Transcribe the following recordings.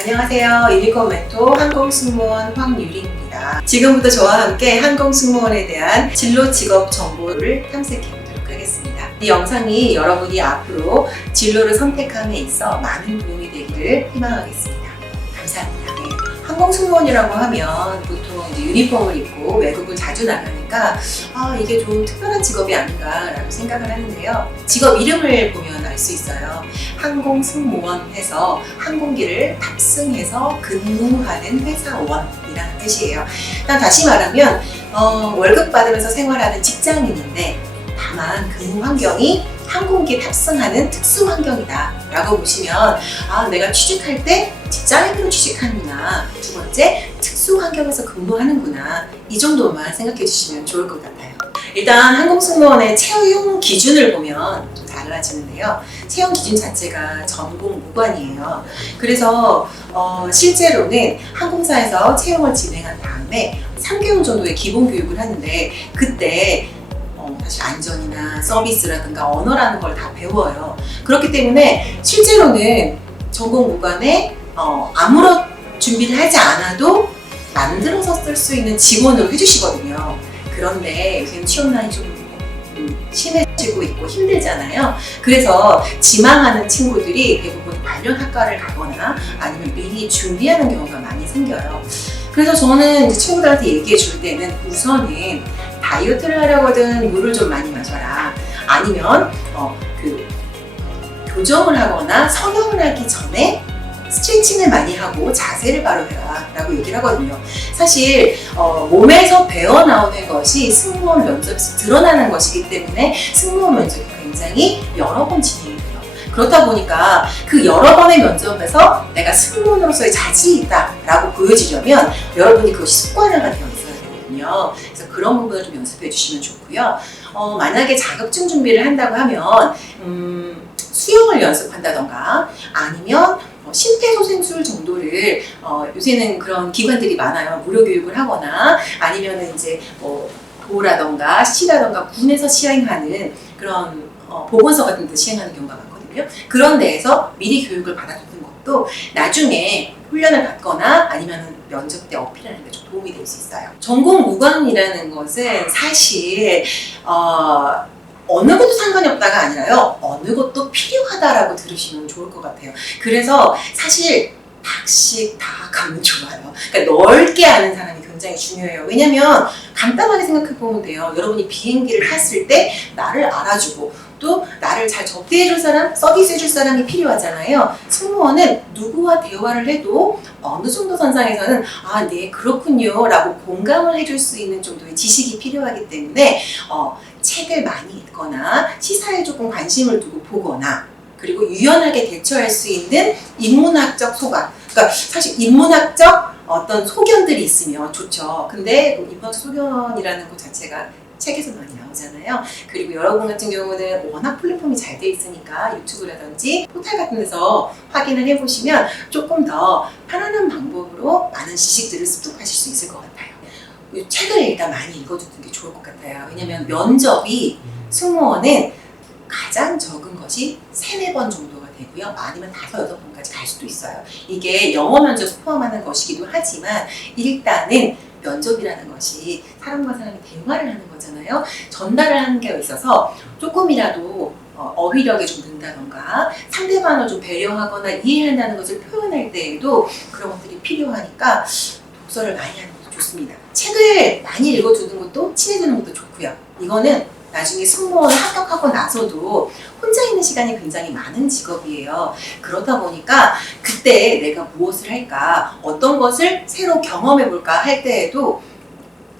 안녕하세요. 유니콘 멘토 항공승무원 황유리입니다. 지금부터 저와 함께 항공승무원에 대한 진로 직업 정보를 탐색해 보도록 하겠습니다. 이 영상이 여러분이 앞으로 진로를 선택함에 있어 많은 도움이 되기를 희망하겠습니다. 감사합니다. 네. 항공승무원이라고 하면 보통 이제 유니폼을 입고 외국을 자주 나가니까 이게 좀 특별한 직업이 아닌가라고 생각을 하는데요. 직업 이름을 보면 알 수 있어요. 항공승무원 해서 항공기를 탑승해서 근무하는 회사원이라는 뜻이에요. 다시 말하면 월급 받으면서 생활하는 직장인인데 다만 근무 환경이 항공기 탑승하는 특수 환경이다 라고 보시면 내가 취직할 때 직장인으로 취직하는구나, 두 번째 특수 환경에서 근무하는구나, 이 정도만 생각해 주시면 좋을 것 같아요. 일단 항공승무원의 채용 기준을 보면 좀 달라지는데요. 채용 기준 자체가 전공 무관이에요. 그래서 실제로는 항공사에서 채용을 진행한 다음에 3개월 정도의 기본 교육을 하는데 그때 사실 안전이나 서비스라든가 언어라는 걸 다 배워요. 그렇기 때문에 실제로는 전공 무관에 아무런 준비를 하지 않아도 만들어서 쓸 수 있는 직원으로 해주시거든요. 그런데 요즘 취업난이 좀 심해지고 있고 힘들잖아요. 그래서 지망하는 친구들이 대부분 관련 학과를 가거나 아니면 미리 준비하는 경우가 많이 생겨요. 그래서 저는 이제 친구들한테 얘기해 줄 때는 우선은 다이어트를 하려거든 물을 좀 많이 마셔라. 아니면 교정을 하거나 성형을 하기 전에 스트레칭을 많이 하고 자세를 바로 해라 라고 얘기를 하거든요. 사실 몸에서 배어나오는 것이 승무원 면접에서 드러나는 것이기 때문에 승무원 면접이 굉장히 여러 번 진행이 돼요. 그렇다 보니까 그 여러 번의 면접에서 내가 승무원으로서의 자질이 있다 라고 보여지려면 여러분이 그것이 습관화가 되어 있어야 되거든요. 그래서 그런 부분을 좀 연습해 주시면 좋고요. 만약에 자격증 준비를 한다고 하면 수영을 연습한다던가 아니면 심폐소생술 정도를 요새는 그런 기관들이 많아요. 무료 교육을 하거나 아니면은 이제 도라던가 시라던가 군에서 시행하는 그런 보건소 같은 데 시행하는 경우가 많거든요. 그런 데에서 미리 교육을 받아두는 것도 나중에 훈련을 받거나 아니면 면접 때 어필하는 데 좀 도움이 될 수 있어요. 전공 무관이라는 것은 사실 어느 것도 상관이 없다가 아니라요. 어느 것도 필요하다라고 들으시면 좋을 것 같아요. 그래서 사실 박식 다 가면 좋아요. 그러니까 넓게 아는 사람이 굉장히 중요해요. 왜냐면 간단하게 생각해 보면 돼요. 여러분이 비행기를 탔을 때 나를 알아주고 또 나를 잘 접대해줄 사람, 서비스해줄 사람이 필요하잖아요. 승무원은 누구와 대화를 해도 어느 정도 선상에서는 네 그렇군요 라고 공감을 해줄 수 있는 정도의 지식이 필요하기 때문에 책을 많이 읽거나 시사에 조금 관심을 두고 보거나 그리고 유연하게 대처할 수 있는 인문학적 소관, 그러니까 사실 인문학적 어떤 소견들이 있으면 좋죠. 근데 인문학적 소견이라는 것 자체가 책에서 많이 나오잖아요. 그리고 여러분 같은 경우는 워낙 플랫폼이 잘 돼 있으니까 유튜브라든지 포털 같은 데서 확인을 해보시면 조금 더 편안한 방법으로 많은 지식들을 습득하실 수 있을 것 같아요. 책을 일단 많이 읽어두는 게 좋을 것 같아요. 왜냐면 면접이 승무원은 가장 적은 것이 3-4번 정도가 되고요. 아니면 5-6번까지 갈 수도 있어요. 이게 영어 면접 포함하는 것이기도 하지만 일단은 면접이라는 것이 사람과 사람이 대화를 하는 거잖아요. 전달을 하는 게 있어서 조금이라도 어휘력이 좀 는다던가 상대방을 좀 배려하거나 이해한다는 것을 표현할 때에도 그런 것들이 필요하니까 독서를 많이 하는 것도 좋습니다. 책을 많이 읽어두는 것도 친해지는 것도 좋고요. 이거는 나중에 승무원을 합격하고 나서도 혼자 있는 시간이 굉장히 많은 직업이에요. 그러다 보니까 그때 내가 무엇을 할까, 어떤 것을 새로 경험해볼까 할 때에도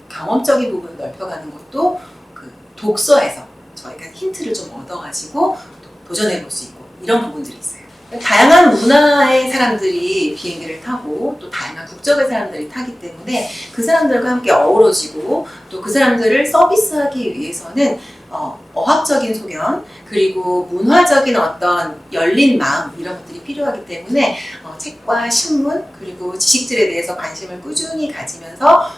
경험적인 부분을 넓혀가는 것도 그 독서에서 저희가 힌트를 좀 얻어가지고 도전해볼 수 있고 이런 부분들이 있어요. 다양한 문화의 사람들이 비행기를 타고 또 다양한 국적의 사람들이 타기 때문에 그 사람들과 함께 어우러지고 또 그 사람들을 서비스하기 위해서는 어학적인 소견 그리고 문화적인 어떤 열린 마음 이런 것들이 필요하기 때문에 책과 신문 그리고 지식들에 대해서 관심을 꾸준히 가지면서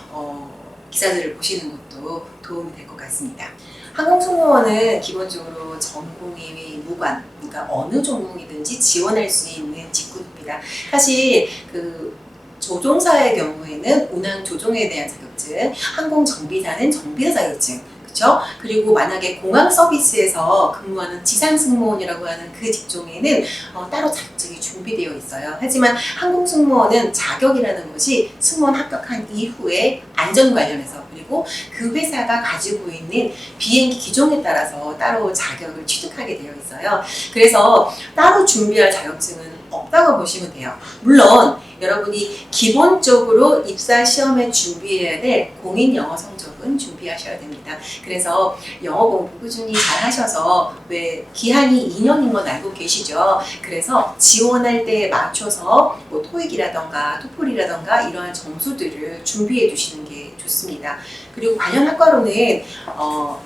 기사들을 보시는 것도 도움이 될 것 같습니다. 항공승무원은 기본적으로 전공이 무관, 그러니까 어느 전공이든지 지원할 수 있는 직군입니다. 있습니다. 사실 그 조종사의 경우에는 운항 조종에 대한 자격증, 항공 정비사는 정비사 자격증, 그렇죠? 그리고 만약에 공항 서비스에서 근무하는 지상 승무원이라고 하는 그 직종에는 따로 자격증이 준비되어 있어요. 하지만 항공 승무원은 자격이라는 것이 승무원 합격한 이후에 안전 관련해서, 그리고 그 회사가 가지고 있는 비행기 기종에 따라서 따로 자격을 취득하게 되어 있어요. 그래서 따로 준비할 자격증은 없다고 보시면 돼요. 물론 여러분이 기본적으로 입사 시험에 준비해야 될 공인 영어 성적은 준비하셔야 됩니다. 그래서 영어 공부 꾸준히 잘 하셔서, 왜 기한이 2년인 건 알고 계시죠? 그래서 지원할 때에 맞춰서 뭐 토익이라던가 토플이라던가 이러한 점수들을 준비해 두시는 게 좋습니다. 그리고 관련 학과로는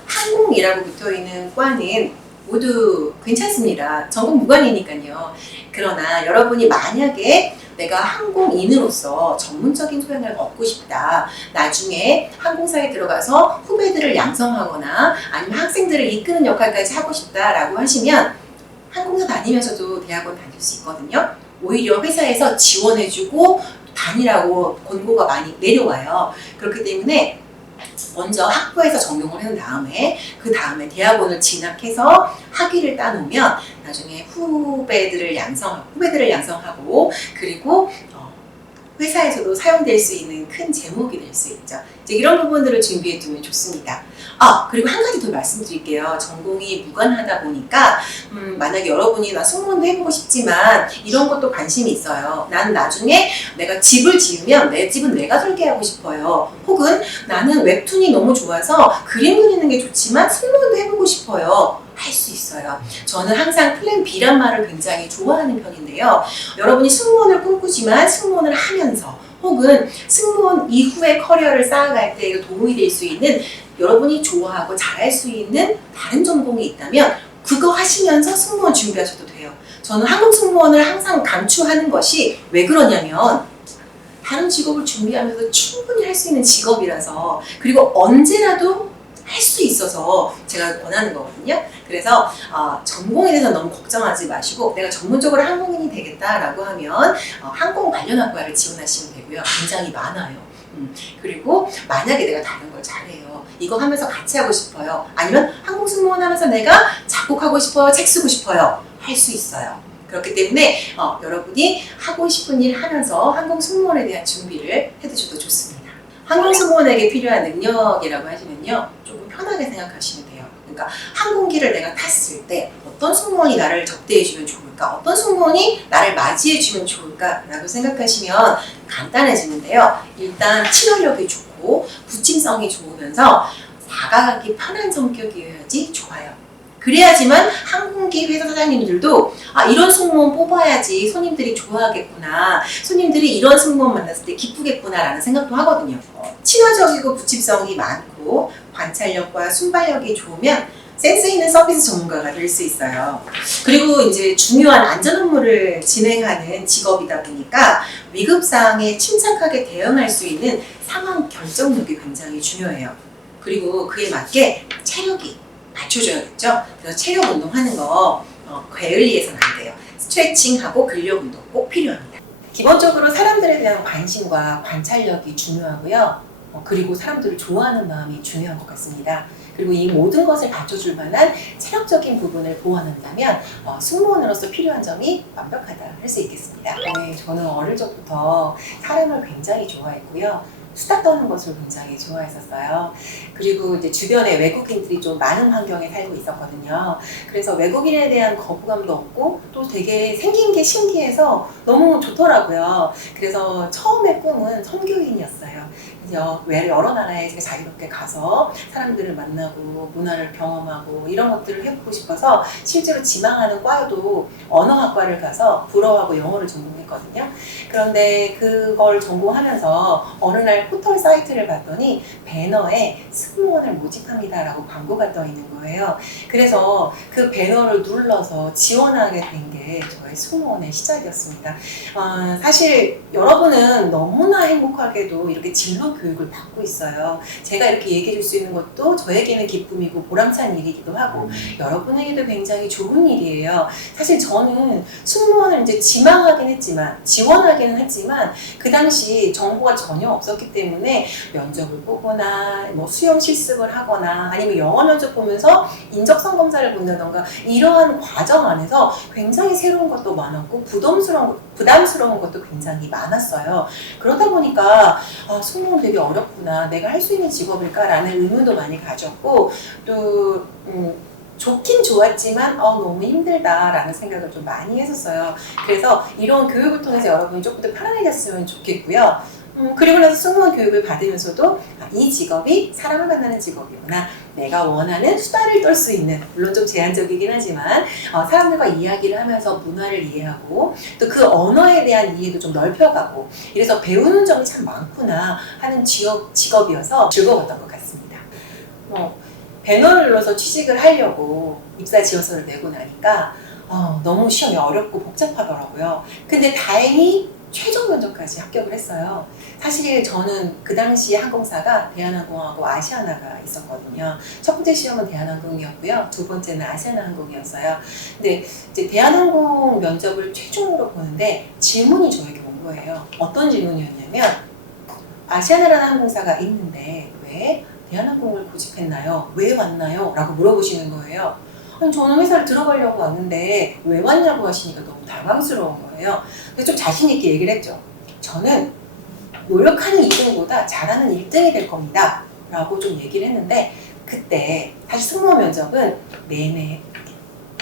항공이라고 붙어 있는 과는 모두 괜찮습니다. 전공 무관이니까요. 그러나 여러분이 만약에 내가 항공인으로서 전문적인 소양을 얻고 싶다, 나중에 항공사에 들어가서 후배들을 양성하거나 아니면 학생들을 이끄는 역할까지 하고 싶다라고 하시면 항공사 다니면서도 대학원 다닐 수 있거든요. 오히려 회사에서 지원해주고 다니라고 권고가 많이 내려와요. 그렇기 때문에 먼저 학부에서 전공을 한 다음에 그 다음에 대학원을 진학해서 학위를 따놓으면 나중에 후배들을 양성하고 그리고 회사에서도 사용될 수 있는 큰 제목이 될 수 있죠. 이제 이런 부분들을 준비해 두면 좋습니다. 그리고 한 가지 더 말씀드릴게요. 전공이 무관하다 보니까 만약에 여러분이 나 승무원도 해보고 싶지만 이런 것도 관심이 있어요. 나는 나중에 내가 집을 지으면 내 집은 내가 설계하고 싶어요. 혹은 나는 웹툰이 너무 좋아서 그림 그리는 게 좋지만 승무원도 해보고 싶어요. 할 수 있어요. 저는 항상 플랜 B란 말을 굉장히 좋아하는 편인데요. 여러분이 승무원을 꿈꾸지만 승무원을 하면서, 혹은 승무원 이후의 커리어를 쌓아갈 때 도움이 될 수 있는, 여러분이 좋아하고 잘할 수 있는 다른 전공이 있다면 그거 하시면서 승무원 준비하셔도 돼요. 저는 항공 승무원을 항상 강추하는 것이 왜 그러냐면, 다른 직업을 준비하면서 충분히 할 수 있는 직업이라서, 그리고 언제라도 할 수 있어서 제가 권하는 거거든요. 그래서 전공에 대해서 너무 걱정하지 마시고, 내가 전문적으로 항공인이 되겠다라고 하면 항공 관련 학과를 지원하시면 되고요. 굉장히 많아요. 그리고 만약에 내가 다른 걸 잘해요, 이거 하면서 같이 하고 싶어요, 아니면 항공 승무원 하면서 내가 작곡하고 싶어요, 책 쓰고 싶어요, 할 수 있어요. 그렇기 때문에 여러분이 하고 싶은 일 하면서 항공 승무원에 대한 준비를 해두셔도 좋습니다. 항공 승무원에게 필요한 능력이라고 하시면요, 조금 편하게 생각하시면 돼요. 그러니까 항공기를 내가 탔을 때 어떤 승무원이 나를 접대해주면 좋을까, 어떤 승무원이 나를 맞이해주면 좋을까라고 생각하시면 간단해지는데요. 일단 친화력이 좋고 부침성이 좋으면서 다가가기 편한 성격이어야지 좋아요. 그래야지만 항공기 회사 사장님들도 이런 승무원 뽑아야지 손님들이 좋아하겠구나, 손님들이 이런 승무원 만났을 때 기쁘겠구나 라는 생각도 하거든요. 친화적이고 부침성이 많고 관찰력과 순발력이 좋으면 센스 있는 서비스 전문가가 될 수 있어요. 그리고 이제 중요한 안전 업무를 진행하는 직업이다 보니까 위급사항에 침착하게 대응할 수 있는 상황 결정력이 굉장히 중요해요. 그리고 그에 맞게 체력이 맞춰줘야겠죠. 그래서 체력 운동하는 거 게을리해서는 안 돼요. 스트레칭하고 근력 운동 꼭 필요합니다. 기본적으로 사람들에 대한 관심과 관찰력이 중요하고요. 그리고 사람들을 좋아하는 마음이 중요한 것 같습니다. 그리고 이 모든 것을 받쳐줄 만한 체력적인 부분을 보완한다면 승무원으로서 필요한 점이 완벽하다 할 수 있겠습니다. 네, 저는 어릴 적부터 사람을 굉장히 좋아했고요. 수다 떠는 것을 굉장히 좋아했었어요. 그리고 이제 주변에 외국인들이 좀 많은 환경에 살고 있었거든요. 그래서 외국인에 대한 거부감도 없고 또 되게 생긴 게 신기해서 너무 좋더라고요. 그래서 처음에 꿈은 선교인이었어요. 여러 나라에 제가 자유롭게 가서 사람들을 만나고 문화를 경험하고 이런 것들을 해보고 싶어서 실제로 지망하는 과에도 언어학과를 가서 불어하고 영어를 전공했거든요. 그런데 그걸 전공하면서 어느 날 포털 사이트를 봤더니 배너에 승무원을 모집합니다 라고 광고가 떠 있는 거예요. 그래서 그 배너를 눌러서 지원하게 된 게 게 저의 승무원의 시작이었습니다. 사실 여러분은 너무나 행복하게도 이렇게 진로 교육을 받고 있어요. 제가 이렇게 얘기해 줄 수 있는 것도 저에게는 기쁨이고 보람찬 일이기도 하고 여러분에게도 굉장히 좋은 일이에요. 사실 저는 승무원을 이제 지망하긴 했지만 지원하기는 했지만 그 당시 정보가 전혀 없었기 때문에 면접을 보거나 뭐 수영 실습을 하거나 아니면 영어 면접 보면서 인적성 검사를 본다던가 이러한 과정 안에서 굉장히 새로운 것도 많았고 부담스러운 것도 굉장히 많았어요. 그러다 보니까 승무원 되게 어렵구나, 내가 할 수 있는 직업일까라는 의문도 많이 가졌고 또 좋긴 좋았지만 너무 힘들다라는 생각을 좀 많이 했었어요. 그래서 이런 교육을 통해서 여러분이 조금 더 편안해졌으면 좋겠고요. 그리고 나서 승무원 교육을 받으면서도 이 직업이 사람을 만나는 직업이구나, 내가 원하는 수다를 떨 수 있는, 물론 좀 제한적이긴 하지만 사람들과 이야기를 하면서 문화를 이해하고 또 그 언어에 대한 이해도 좀 넓혀가고 이래서 배우는 점이 참 많구나 하는 직업이어서 즐거웠던 것 같습니다. 배너를 눌러서 취직을 하려고 입사 지원서를 내고 나니까 너무 시험이 어렵고 복잡하더라고요. 근데 다행히 최종 면접까지 합격을 했어요. 사실 저는 그 당시 항공사가 대한항공하고 아시아나가 있었거든요. 첫 번째 시험은 대한항공이었고요. 두 번째는 아시아나항공이었어요. 근데 이제 대한항공 면접을 최종으로 보는데 질문이 저에게 온 거예요. 어떤 질문이었냐면 아시아나라는 항공사가 있는데 왜 대한항공을 고집했나요? 왜 왔나요? 라고 물어보시는 거예요. 아니, 저는 회사를 들어가려고 왔는데 왜 왔냐고 하시니까 너무 당황스러운 거예요. 그래서 좀 자신 있게 얘기를 했죠. 저는 노력하는 2등보다 잘하는 1등이 될 겁니다. 라고 좀 얘기를 했는데 그때 사실 승무원 면접은 내내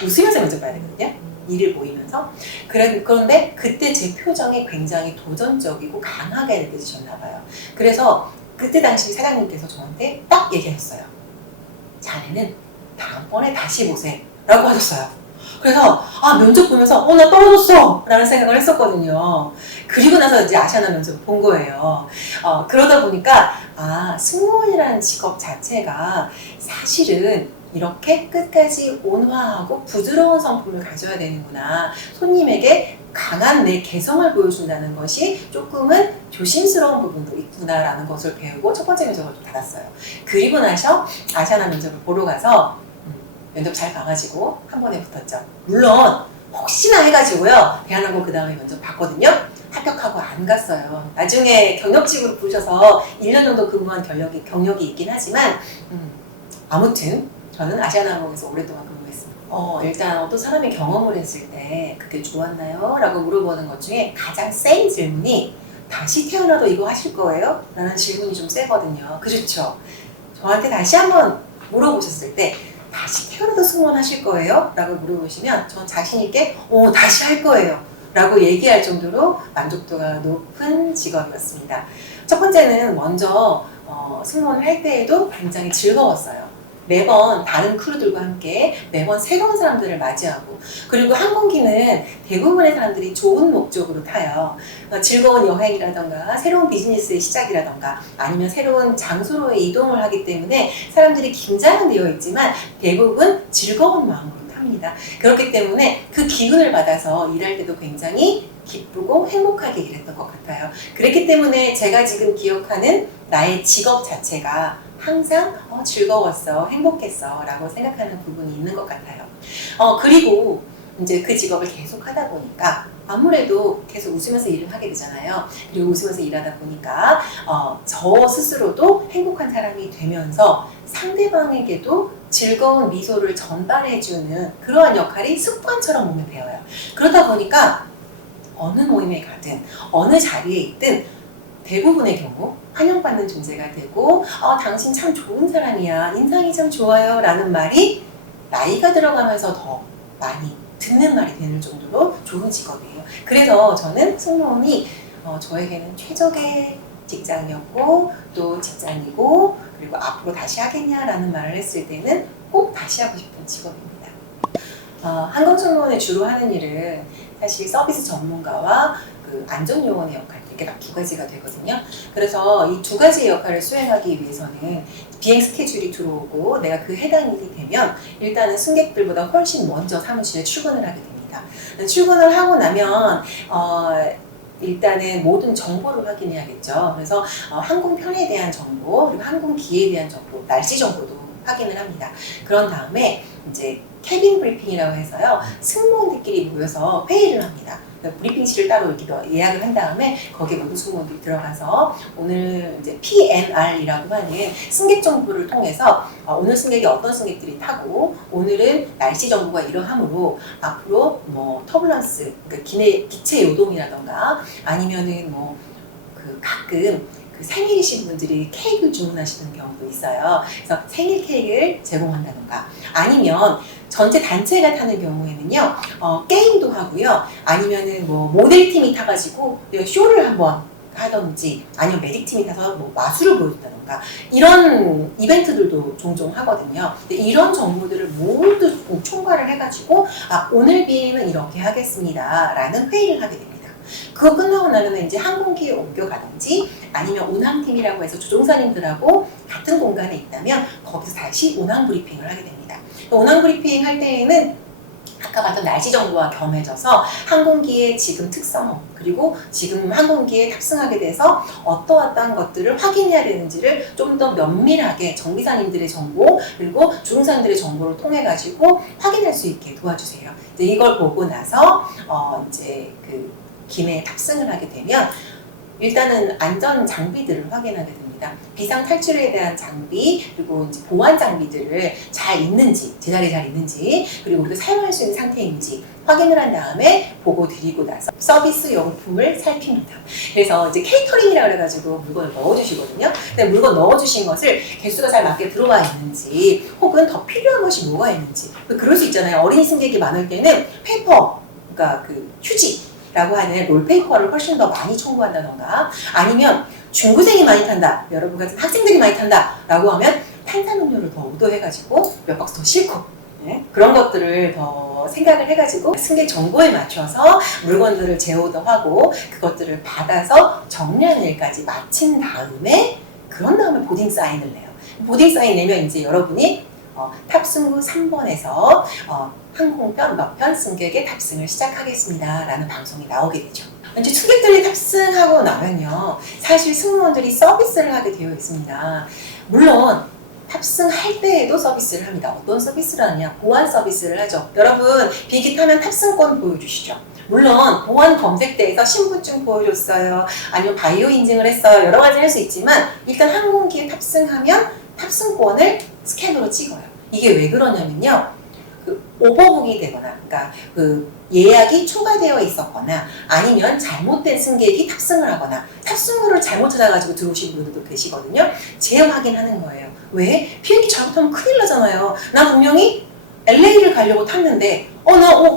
웃으면서 면접봐야 되거든요. 일을 보이면서. 그런데 그때 제 표정이 굉장히 도전적이고 강하게 느껴지셨나 봐요. 그래서 그때 당시 사장님께서 저한테 딱 얘기하셨어요. 자네는 다음번에 다시 보세 라고 하셨어요. 그래서 면접 보면서 나 떨어졌어 라는 생각을 했었거든요. 그리고 나서 이제 아시아나 면접을 본 거예요. 그러다 보니까 승무원이라는 직업 자체가 사실은 이렇게 끝까지 온화하고 부드러운 성품을 가져야 되는구나, 손님에게 강한 내 개성을 보여준다는 것이 조금은 조심스러운 부분도 있구나라는 것을 배우고 첫 번째 면접을 좀 받았어요. 그리고 나서 아시아나 면접을 보러 가서 면접 잘 봐가지고 한 번에 붙었죠. 물론 혹시나 해가지고요, 대한항공 그 다음에 면접 봤거든요. 합격하고 안 갔어요. 나중에 경력직으로 부르셔서 1년 정도 근무한 경력이 있긴 하지만 아무튼 저는 아시아나항공에서 오랫동안 근무했습니다. 일단 어떤 사람이 경험을 했을 때 그게 좋았나요? 라고 물어보는 것 중에 가장 센 질문이 다시 태어나도 이거 하실 거예요? 라는 질문이 좀 세거든요. 그렇죠? 저한테 다시 한번 물어보셨을 때 다시 태어나도 승무원 하실 거예요? 라고 물어보시면 전 자신 있게 다시 할 거예요 라고 얘기할 정도로 만족도가 높은 직업이었습니다. 첫 번째는 먼저 승무원을 할 때에도 굉장히 즐거웠어요. 매번 다른 크루들과 함께 매번 새로운 사람들을 맞이하고, 그리고 항공기는 대부분의 사람들이 좋은 목적으로 타요. 즐거운 여행이라던가 새로운 비즈니스의 시작이라던가 아니면 새로운 장소로 이동을 하기 때문에 사람들이 긴장은 되어 있지만 대부분 즐거운 마음으로 탑니다. 그렇기 때문에 그 기운을 받아서 일할 때도 굉장히 기쁘고 행복하게 일했던 것 같아요. 그렇기 때문에 제가 지금 기억하는 나의 직업 자체가 항상 즐거웠어, 행복했어 라고 생각하는 부분이 있는 것 같아요. 그리고 이제 그 직업을 계속 하다 보니까 아무래도 계속 웃으면서 일을 하게 되잖아요. 그리고 웃으면서 일하다 보니까 저 스스로도 행복한 사람이 되면서 상대방에게도 즐거운 미소를 전달해주는 그러한 역할이 습관처럼 몸에 배어요. 그러다 보니까 어느 모임에 가든 어느 자리에 있든 대부분의 경우 환영받는 존재가 되고 당신 참 좋은 사람이야, 인상이 참 좋아요 라는 말이 나이가 들어가면서 더 많이 듣는 말이 되는 정도로 좋은 직업이에요. 그래서 저는 승무원이 저에게는 최적의 직장이었고 또 직장이고, 그리고 앞으로 다시 하겠냐라는 말을 했을 때는 꼭 다시 하고 싶은 직업입니다. 항공승무원이 주로 하는 일은 사실 서비스 전문가와 그 안전요원의 역할, 이렇게 딱 두 가지가 되거든요. 그래서 이 두 가지의 역할을 수행하기 위해서는 비행 스케줄이 들어오고 내가 그 해당 일이 되면 일단은 승객들보다 훨씬 먼저 사무실에 출근을 하게 됩니다. 합니다. 출근을 하고 나면 일단은 모든 정보를 확인해야겠죠. 그래서 항공편에 대한 정보, 그리고 항공기에 대한 정보, 날씨 정보도 확인을 합니다. 그런 다음에 이제 캐빈 브리핑이라고 해서요, 승무원들끼리 모여서 회의를 합니다. 브리핑실을 따로 이렇게 예약을 한 다음에 거기에 모든 승무원들이 들어가서 오늘 이제 PNR이라고 하는 승객 정보를 통해서 오늘 승객이 어떤 승객들이 타고 오늘은 날씨 정보가 이러하므로 앞으로 뭐 터블런스, 그러니까 기체 요동이라던가 아니면은 뭐 가끔 생일이신 분들이 케이크를 주문하시는 경우도 있어요. 그래서 생일 케이크를 제공한다던가 아니면 전체 단체가 타는 경우에는요, 게임도 하고요. 아니면은 뭐 모델팀이 타가지고 쇼를 한번 하던지 아니면 메딕팀이 타서 뭐 마술을 보여준다던가 이런 이벤트들도 종종 하거든요. 근데 이런 정보들을 모두 총괄을 해가지고 오늘 비행은 이렇게 하겠습니다 라는 회의를 하게 됩니다. 그거 끝나고 나면 이제 항공기에 옮겨가든지 아니면 운항팀이라고 해서 조종사님들하고 같은 공간에 있다면 거기서 다시 운항 브리핑을 하게 됩니다. 운항 브리핑 할 때에는 아까 봤던 날씨 정보와 겸해져서 항공기의 지금 특성 그리고 지금 항공기에 탑승하게 돼서 어떠한 것들을 확인해야 되는지를 좀 더 면밀하게 정비사님들의 정보 그리고 조종사님들의 정보를 통해 가지고 확인할 수 있게 도와주세요. 이제 이걸 보고 나서 이제 기내에 탑승을 하게 되면 일단은 안전 장비들을 확인하게 됩니다. 비상 탈출에 대한 장비 그리고 이제 보안 장비들을 잘 있는지 제자리에 잘 있는지 그리고 우리가 사용할 수 있는 상태인지 확인을 한 다음에 보고 드리고 나서 서비스 용품을 살핍니다. 그래서 이제 케이터링이라고 해가지고 물건을 넣어주시거든요. 근데 물건 넣어주신 것을 개수가 잘 맞게 들어와 있는지 혹은 더 필요한 것이 뭐가 있는지 그럴 수 있잖아요. 어린이 승객이 많을 때는 페이퍼 그러니까 휴지 라고 하는 롤페이퍼를 훨씬 더 많이 청구한다던가 아니면 중고생이 많이 탄다, 여러분 같은 학생들이 많이 탄다 라고 하면 탄산음료를 더 우도해가지고 몇 박스 더 싣고 그런 것들을 더 생각을 해가지고 승객 정보에 맞춰서 물건들을 제어도하고 그것들을 받아서 정리하는 일까지 마친 다음에 그런 다음에 보딩 사인을 내요. 보딩 사인 내면 이제 여러분이 탑승 후 3번에서 항공편 몇 편 승객의 탑승을 시작하겠습니다 라는 방송이 나오게 되죠. 이제 승객들이 탑승하고 나면요 사실 승무원들이 서비스를 하게 되어 있습니다. 물론 탑승할 때에도 서비스를 합니다. 어떤 서비스를 하느냐? 보안 서비스를 하죠. 여러분 비행기 타면 탑승권 보여주시죠. 물론 보안 검색대에서 신분증 보여줬어요 아니면 바이오 인증을 했어요 여러 가지 할 수 있지만 일단 항공기에 탑승하면 탑승권을 스캐너로 찍어요. 이게 왜 그러냐면요 오버북이 되거나 그러니까 예약이 초과되어 있었거나 아니면 잘못된 승객이 탑승을 하거나 탑승구를 잘못 찾아가지고 들어오신 분들도 계시거든요. 재확인하는 거예요. 왜? 비행기 잘못하면 큰일 나잖아요. 나 분명히 LA를 가려고 탔는데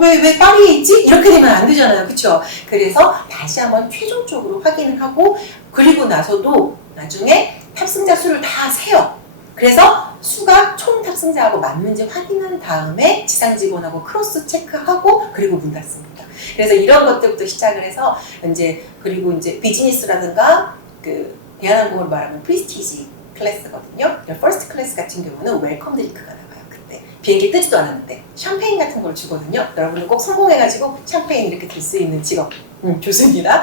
왜 파리에 있지? 이렇게 되면 안 되잖아요. 그쵸? 그래서 다시 한번 최종적으로 확인을 하고 그리고 나서도 나중에 탑승자 수를 다 세요. 그래서 수가 총 탑승자하고 맞는지 확인한 다음에 지상 직원하고 크로스 체크하고 그리고 문 닫습니다. 그래서 이런 것들부터 시작을 해서 그리고 비즈니스라든가 대한항공으로 말하면 프리스티지 클래스거든요. 퍼스트 클래스 같은 경우는 웰컴 드링크가 나와요. 그때 비행기 뜨지도 않았는데 샴페인 같은 걸 주거든요. 여러분은 꼭 성공해가지고 샴페인 이렇게 들 수 있는 직업 좋습니다.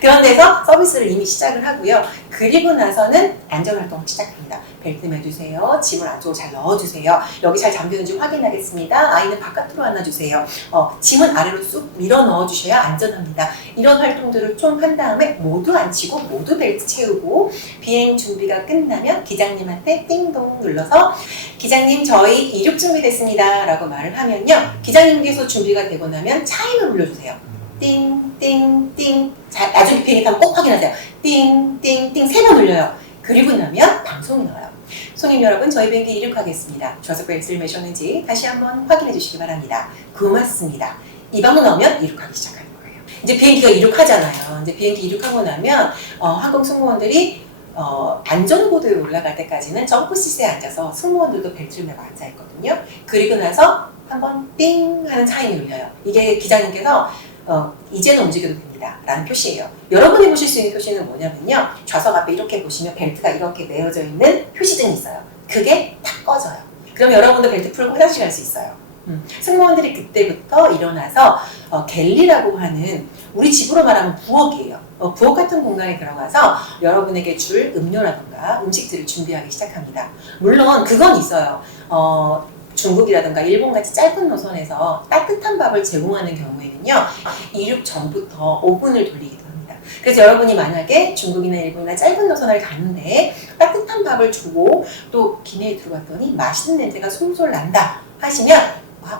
그런 데서 서비스를 이미 시작을 하고요. 그리고 나서는 안전활동을 시작합니다. 벨트 매주세요. 짐을 안쪽으로 잘 넣어주세요. 여기 잘 잠겼는지 확인하겠습니다. 아이는 바깥으로 안아주세요. 짐은 아래로 쑥 밀어 넣어주셔야 안전합니다. 이런 활동들을 좀 한 다음에 모두 앉히고 모두 벨트 채우고 비행 준비가 끝나면 기장님한테 띵동 눌러서 기장님 저희 이륙 준비됐습니다 라고 말을 하면요. 기장님께서 준비가 되고 나면 차임을 울려주세요. 띵띵띵 나중에 비행기 타면 꼭 확인하세요. 띵띵띵 3번 울려요. 그리고 나면 방송이 나와요. 손님 여러분 저희 비행기 이륙하겠습니다. 좌석 벨트를 매셨는지 다시 한번 확인해 주시기 바랍니다. 고맙습니다. 이 방문 나오면 이륙하기 시작하는 거예요. 이제 비행기가 이륙하잖아요. 이제 비행기 이륙하고 나면 항공 승무원들이 안전보도에 올라갈 때까지는 점프 시트에 앉아서 승무원들도 벨트를 매고 앉아있거든요. 그리고 나서 한번 띵 하는 차임이 울려요. 이게 기장님께서 이제는 움직여도 됩니다 라는 표시예요. 여러분이 보실 수 있는 표시는 뭐냐면요 좌석 앞에 이렇게 보시면 벨트가 이렇게 매어져 있는 표시등이 있어요. 그게 탁 꺼져요. 그럼 여러분도 벨트 풀고 화장실 갈 수 있어요. 승무원들이 그때부터 일어나서 갤리라고 하는 우리 집으로 말하면 부엌이에요. 부엌 같은 공간에 들어가서 여러분에게 줄 음료라든가 음식들을 준비하기 시작합니다. 물론 그건 있어요. 중국이라든가 일본같이 짧은 노선에서 따뜻한 밥을 제공하는 경우에는요, 이륙 전부터 오븐을 돌리기도 합니다. 그래서 여러분이 만약에 중국이나 일본이나 짧은 노선을 가는데 따뜻한 밥을 주고 또 기내에 들어갔더니 맛있는 냄새가 솔솔 난다 하시면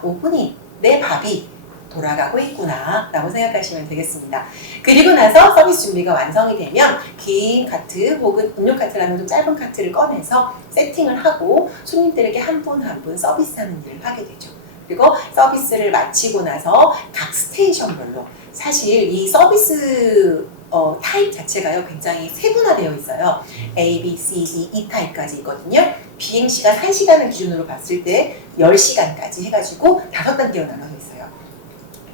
오븐이 내 밥이 돌아가고 있구나 라고 생각하시면 되겠습니다. 그리고 나서 서비스 준비가 완성이 되면 긴 카트 혹은 음료 카트라는 좀 짧은 카트를 꺼내서 세팅을 하고 손님들에게 한 분 한 분 서비스하는 일을 하게 되죠. 그리고 서비스를 마치고 나서 각 스테이션별로 사실 이 서비스 타입 자체가요 굉장히 세분화되어 있어요. A, B, C, D, E 타입까지 있거든요. 비행시간 1시간을 기준으로 봤을 때 10시간까지 해가지고 5단계로 나눠져 있어요.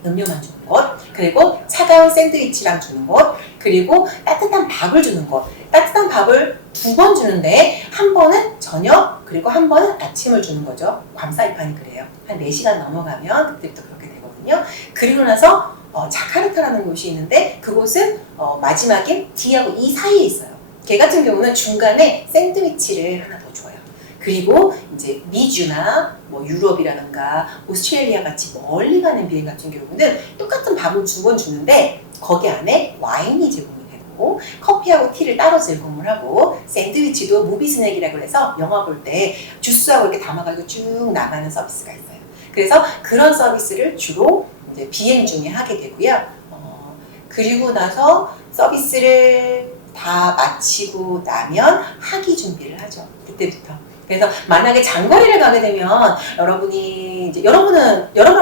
음료만 주는 곳, 그리고 차가운 샌드위치랑 주는 곳, 그리고 따뜻한 밥을 주는 곳. 따뜻한 밥을 2번 주는데 한 번은 저녁, 그리고 한 번은 아침을 주는 거죠. 괌사이판이 그래요. 한 4시간 넘어가면 그때부터 그렇게 되거든요. 그리고 나서 자카르타라는 곳이 있는데 그곳은 마지막에 D하고 E 사이에 있어요. 걔 같은 경우는 중간에 샌드위치를 하나 더 줘요. 그리고 이제 미주나 뭐 유럽이라든가 오스트레일리아 같이 멀리 가는 비행 같은 경우는 똑같은 밥을 2번 주는데 거기 안에 와인이 제공이 되고 커피하고 티를 따로 제공을 하고 샌드위치도 무비 스낵이라고 해서 영화 볼 때 주스하고 이렇게 담아가지고 쭉 나가는 서비스가 있어요. 그래서 그런 서비스를 주로 이제 비행 중에 하게 되고요. 그리고 나서 서비스를 다 마치고 나면 하기 준비를 하죠. 그때부터. 그래서 만약에 장거리를 가게 되면 여러분하고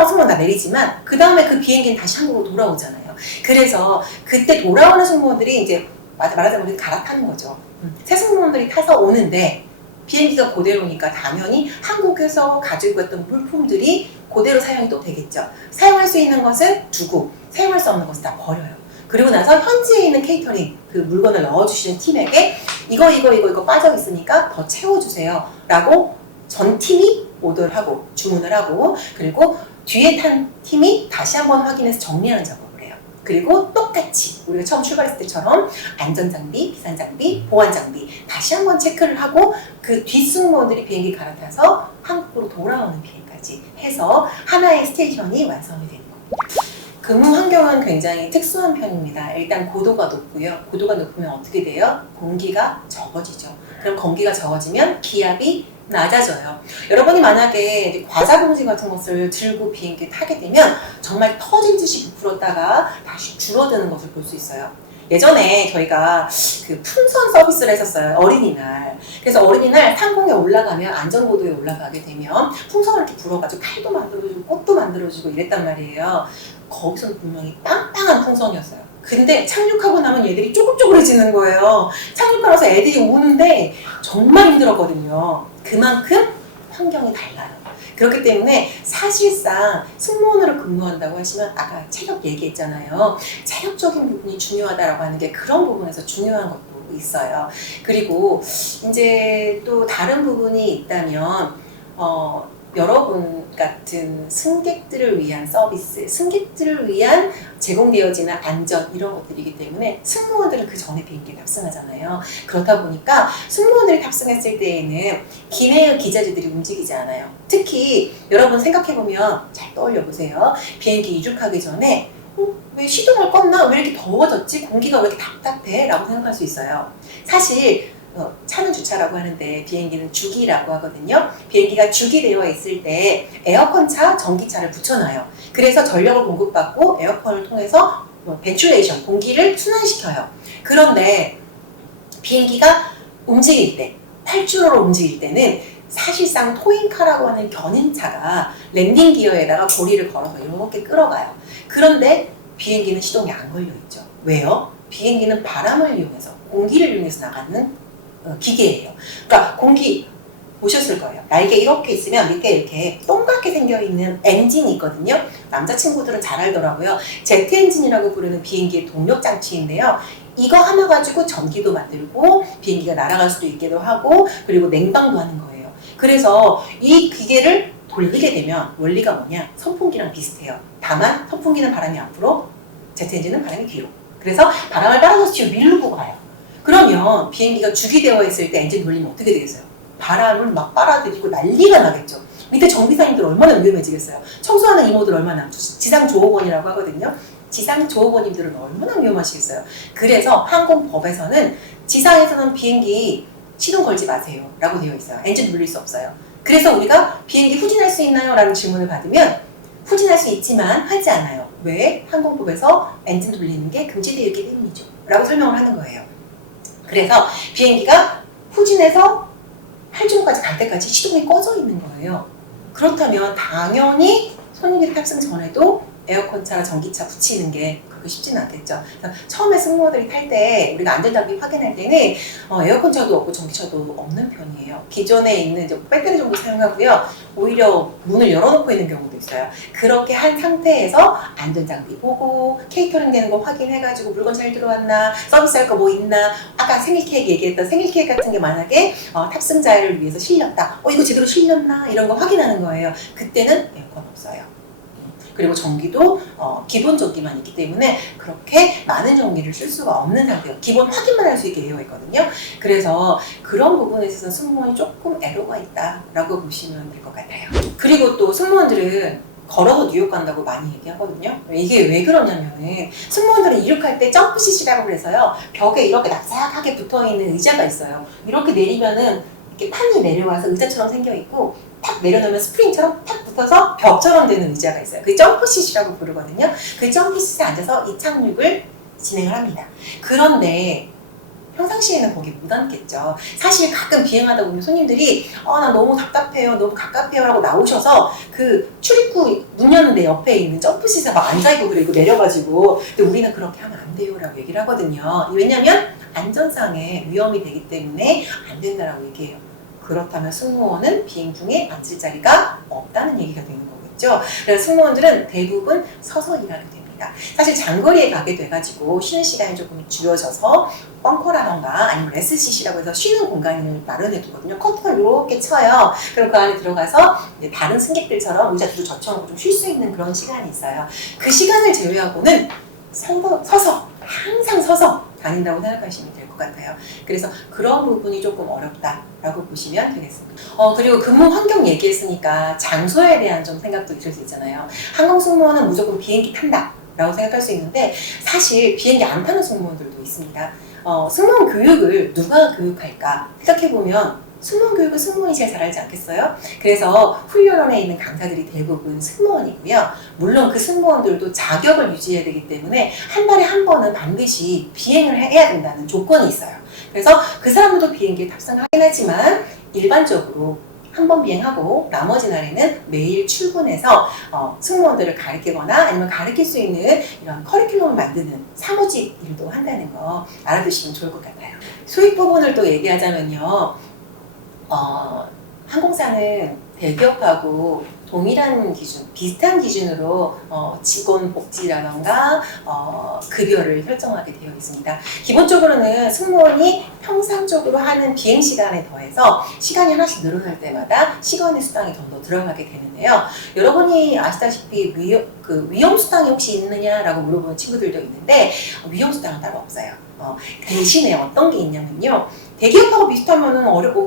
승무원 다 내리지만 그 다음에 그 비행기는 다시 한국으로 돌아오잖아요. 그래서 그때 돌아오는 승무원들이 이제 말하자면 우리 갈아타는 거죠. 새 승무원들이 타서 오는데 비행기가 그대로니까 당연히 한국에서 가지고 있던 물품들이 그대로 사용이 또 되겠죠. 사용할 수 있는 것은 두고 사용할 수 없는 것은 다 버려요. 그리고 나서 현지에 있는 케이터링 그 물건을 넣어주시는 팀에게 이거 빠져 있으니까 더 채워주세요 라고 전 팀이 오더를 하고 주문을 하고 그리고 뒤에 탄 팀이 다시 한번 확인해서 정리하는 작업을 해요. 그리고 똑같이 우리가 처음 출발했을 때처럼 안전장비, 비상장비, 보안장비 다시 한번 체크를 하고 그 뒷승무원들이 비행기 갈아타서 한국으로 돌아오는 비행까지 해서 하나의 스테이션이 완성이 되는 겁니다. 근무 환경은 굉장히 특수한 편입니다. 일단 고도가 높고요. 고도가 높으면 어떻게 돼요? 공기가 적어지죠. 그럼 공기가 적어지면 기압이 낮아져요. 여러분이 만약에 과자 봉지 같은 것을 들고 비행기에 타게 되면 정말 터진 듯이 부풀었다가 다시 줄어드는 것을 볼 수 있어요. 예전에 저희가 그 풍선 서비스를 했었어요. 어린이날. 그래서 어린이날 상공에 올라가면 안전고도에 올라가게 되면 풍선을 이렇게 불어가지고 칼도 만들어주고 꽃도 만들어주고 이랬단 말이에요. 거기서는 분명히 빵빵한 풍선이었어요. 근데 착륙하고 나면 얘들이 쪼글쪼글해지는 거예요. 착륙하고 나서 애들이 우는데 정말 힘들었거든요. 그만큼 환경이 달라요. 그렇기 때문에 사실상 승무원으로 근무한다고 하시면 아까 체력 얘기했잖아요. 체력적인 부분이 중요하다라고 하는 게 그런 부분에서 중요한 것도 있어요. 그리고 이제 또 다른 부분이 있다면 여러분 같은 승객들을 위한 서비스, 승객들을 위한 제공되어지는 안전 이런 것들이기 때문에 승무원들은 그 전에 비행기에 탑승하잖아요. 그렇다 보니까 승무원들이 탑승했을 때에는 기내의 기자재들이 움직이지 않아요. 특히 여러분 생각해보면 잘 떠올려보세요. 비행기 이륙하기 전에 왜 시동을 껐나? 왜 이렇게 더워졌지? 공기가 왜 이렇게 답답해? 라고 생각할 수 있어요. 사실 차는 주차라고 하는데 비행기는 주기라고 하거든요. 비행기가 주기되어 있을 때 에어컨차, 전기차를 붙여놔요. 그래서 전력을 공급받고 에어컨을 통해서 벤츄레이션, 공기를 순환시켜요. 그런데 비행기가 움직일 때, 활주로로 움직일 때는 사실상 토잉카라고 하는 견인차가 랜딩 기어에다가 고리를 걸어서 이렇게 끌어가요. 그런데 비행기는 시동이 안 걸려있죠. 왜요? 비행기는 바람을 이용해서, 공기를 이용해서 나가는 기계예요. 그러니까 공기 보셨을 거예요. 날개 이렇게 있으면 밑에 이렇게 동그랗게 생겨있는 엔진이 있거든요. 남자친구들은 잘 알더라고요. 제트 엔진이라고 부르는 비행기의 동력 장치인데요. 이거 하나 가지고 전기도 만들고 비행기가 날아갈 수도 있기도 하고 그리고 냉방도 하는 거예요. 그래서 이 기계를 돌리게 되면 원리가 뭐냐? 선풍기랑 비슷해요. 다만 선풍기는 바람이 앞으로, 제트 엔진은 바람이 뒤로. 그래서 바람을 따라서 뒤로 밀고 가요. 그러면 비행기가 주기되어 있을 때 엔진 돌리면 어떻게 되겠어요? 바람을 막 빨아들이고 난리가 나겠죠. 밑에 정비사님들 얼마나 위험해지겠어요. 청소하는 이모들 얼마나, 지상조업원이라고 하거든요. 지상조업원님들은 얼마나 위험하시겠어요. 그래서 항공법에서는 지상에서는 비행기 시동 걸지 마세요 라고 되어 있어요. 엔진 돌릴 수 없어요. 그래서 우리가 비행기 후진할 수 있나요? 라는 질문을 받으면 후진할 수 있지만 하지 않아요. 왜? 항공법에서 엔진 돌리는 게 금지되어 있기 때문이죠 라고 설명을 하는 거예요. 그래서 비행기가 후진해서 할중까지 갈 때까지 시동이 꺼져 있는 거예요. 그렇다면 당연히 손님들이 탑승 전에도 에어컨차나 전기차 붙이는 게 그렇게 쉽지는 않겠죠. 처음에 승무원들이 탈 때 우리가 안전장비 확인할 때는 에어컨차도 없고 전기차도 없는 편이에요. 기존에 있는 이제 배터리 정도 사용하고요. 오히려 문을 열어놓고 있는 경우도 있어요. 그렇게 한 상태에서 안전장비 보고 케이터링 되는 거 확인해가지고 물건 잘 들어왔나, 서비스할 거 뭐 있나, 아까 생일 케이크 얘기했던 생일 케이크 같은 게 만약에 탑승자를 위해서 실렸다. 이거 제대로 실렸나 이런 거 확인하는 거예요. 그때는 에어컨 없어요. 그리고 전기도 기본 전기만 있기 때문에 그렇게 많은 전기를 쓸 수가 없는 상태예요. 기본 확인만 할 수 있게 되어 있거든요. 그래서 그런 부분에 있어서 승무원이 조금 애로가 있다라고 보시면 될 것 같아요. 그리고 또 승무원들은 걸어서 뉴욕 간다고 많이 얘기하거든요. 이게 왜 그러냐면은 승무원들은 이륙할 때 점프시시라고 그래서요. 벽에 이렇게 납작하게 붙어있는 의자가 있어요. 이렇게 내리면은 이렇게 판이 내려와서 의자처럼 생겨 있고 탁 내려놓으면 스프링처럼 탁 붙어서 벽처럼 되는 의자가 있어요. 그게 점프시트라고 부르거든요. 그 점프시트에 앉아서 이착륙을 진행을 합니다. 그런데 평상시에는 거기 못 앉겠죠. 사실 가끔 비행하다 보면 손님들이 나 너무 답답해요, 너무 갑갑해요 라고 나오셔서 그 출입구 문 여는데 옆에 있는 점프시트에 막 앉아있고 그리고 내려가지고, 근데 우리는 그렇게 하면 안 돼요 라고 얘기를 하거든요. 왜냐면 안전상의 위험이 되기 때문에 안 된다라고 얘기해요. 그렇다면 승무원은 비행 중에 앉을 자리가 없다는 얘기가 되는 거겠죠. 그래서 승무원들은 대부분 서서 일하게 됩니다. 사실 장거리에 가게 돼가지고 쉬는 시간이 조금 줄여져서 벙커라던가 아니면 레스시시라고 해서 쉬는 공간을 마련해 두거든요. 커튼을 이렇게 쳐요. 그럼 그 안에 들어가서 다른 승객들처럼 의자 뒤로 젖혀놓고 좀 쉴 수 있는 그런 시간이 있어요. 그 시간을 제외하고는 서서 항상 서서 다닌다고 생각하시면 될 것 같아요. 그래서 그런 부분이 조금 어렵다라고 보시면 되겠습니다. 그리고 근무 환경 얘기했으니까 장소에 대한 좀 생각도 있을 수 있잖아요. 항공 승무원은 무조건 비행기 탄다 라고 생각할 수 있는데 사실 비행기 안 타는 승무원들도 있습니다. 승무원 교육을 누가 교육할까 생각해보면 승무원 교육은 승무원이 제일 잘 알지 않겠어요? 그래서 훈련원에 있는 강사들이 대부분 승무원이고요. 물론 그 승무원들도 자격을 유지해야 되기 때문에 한 달에 한 번은 반드시 비행을 해야 된다는 조건이 있어요. 그래서 그 사람들도 비행기에 탑승하긴 하지만 일반적으로 한 번 비행하고 나머지 날에는 매일 출근해서 승무원들을 가르치거나 아니면 가르칠 수 있는 이런 커리큘럼을 만드는 사무직 일도 한다는 거 알아두시면 좋을 것 같아요. 수익 부분을 또 얘기하자면요. 항공사는 대기업하고 동일한 기준, 비슷한 기준으로 직원 복지라던가 급여를 설정하게 되어 있습니다. 기본적으로는 승무원이 평상적으로 하는 비행 시간에 더해서 시간이 하나씩 늘어날 때마다 시간의 수당이 좀 더 들어가게 되는데요. 여러분이 아시다시피 위험 수당이 혹시 있느냐라고 물어보는 친구들도 있는데 위험 수당은 따로 없어요. 대신에 어떤 게 있냐면요. 대기업하고 비슷하면은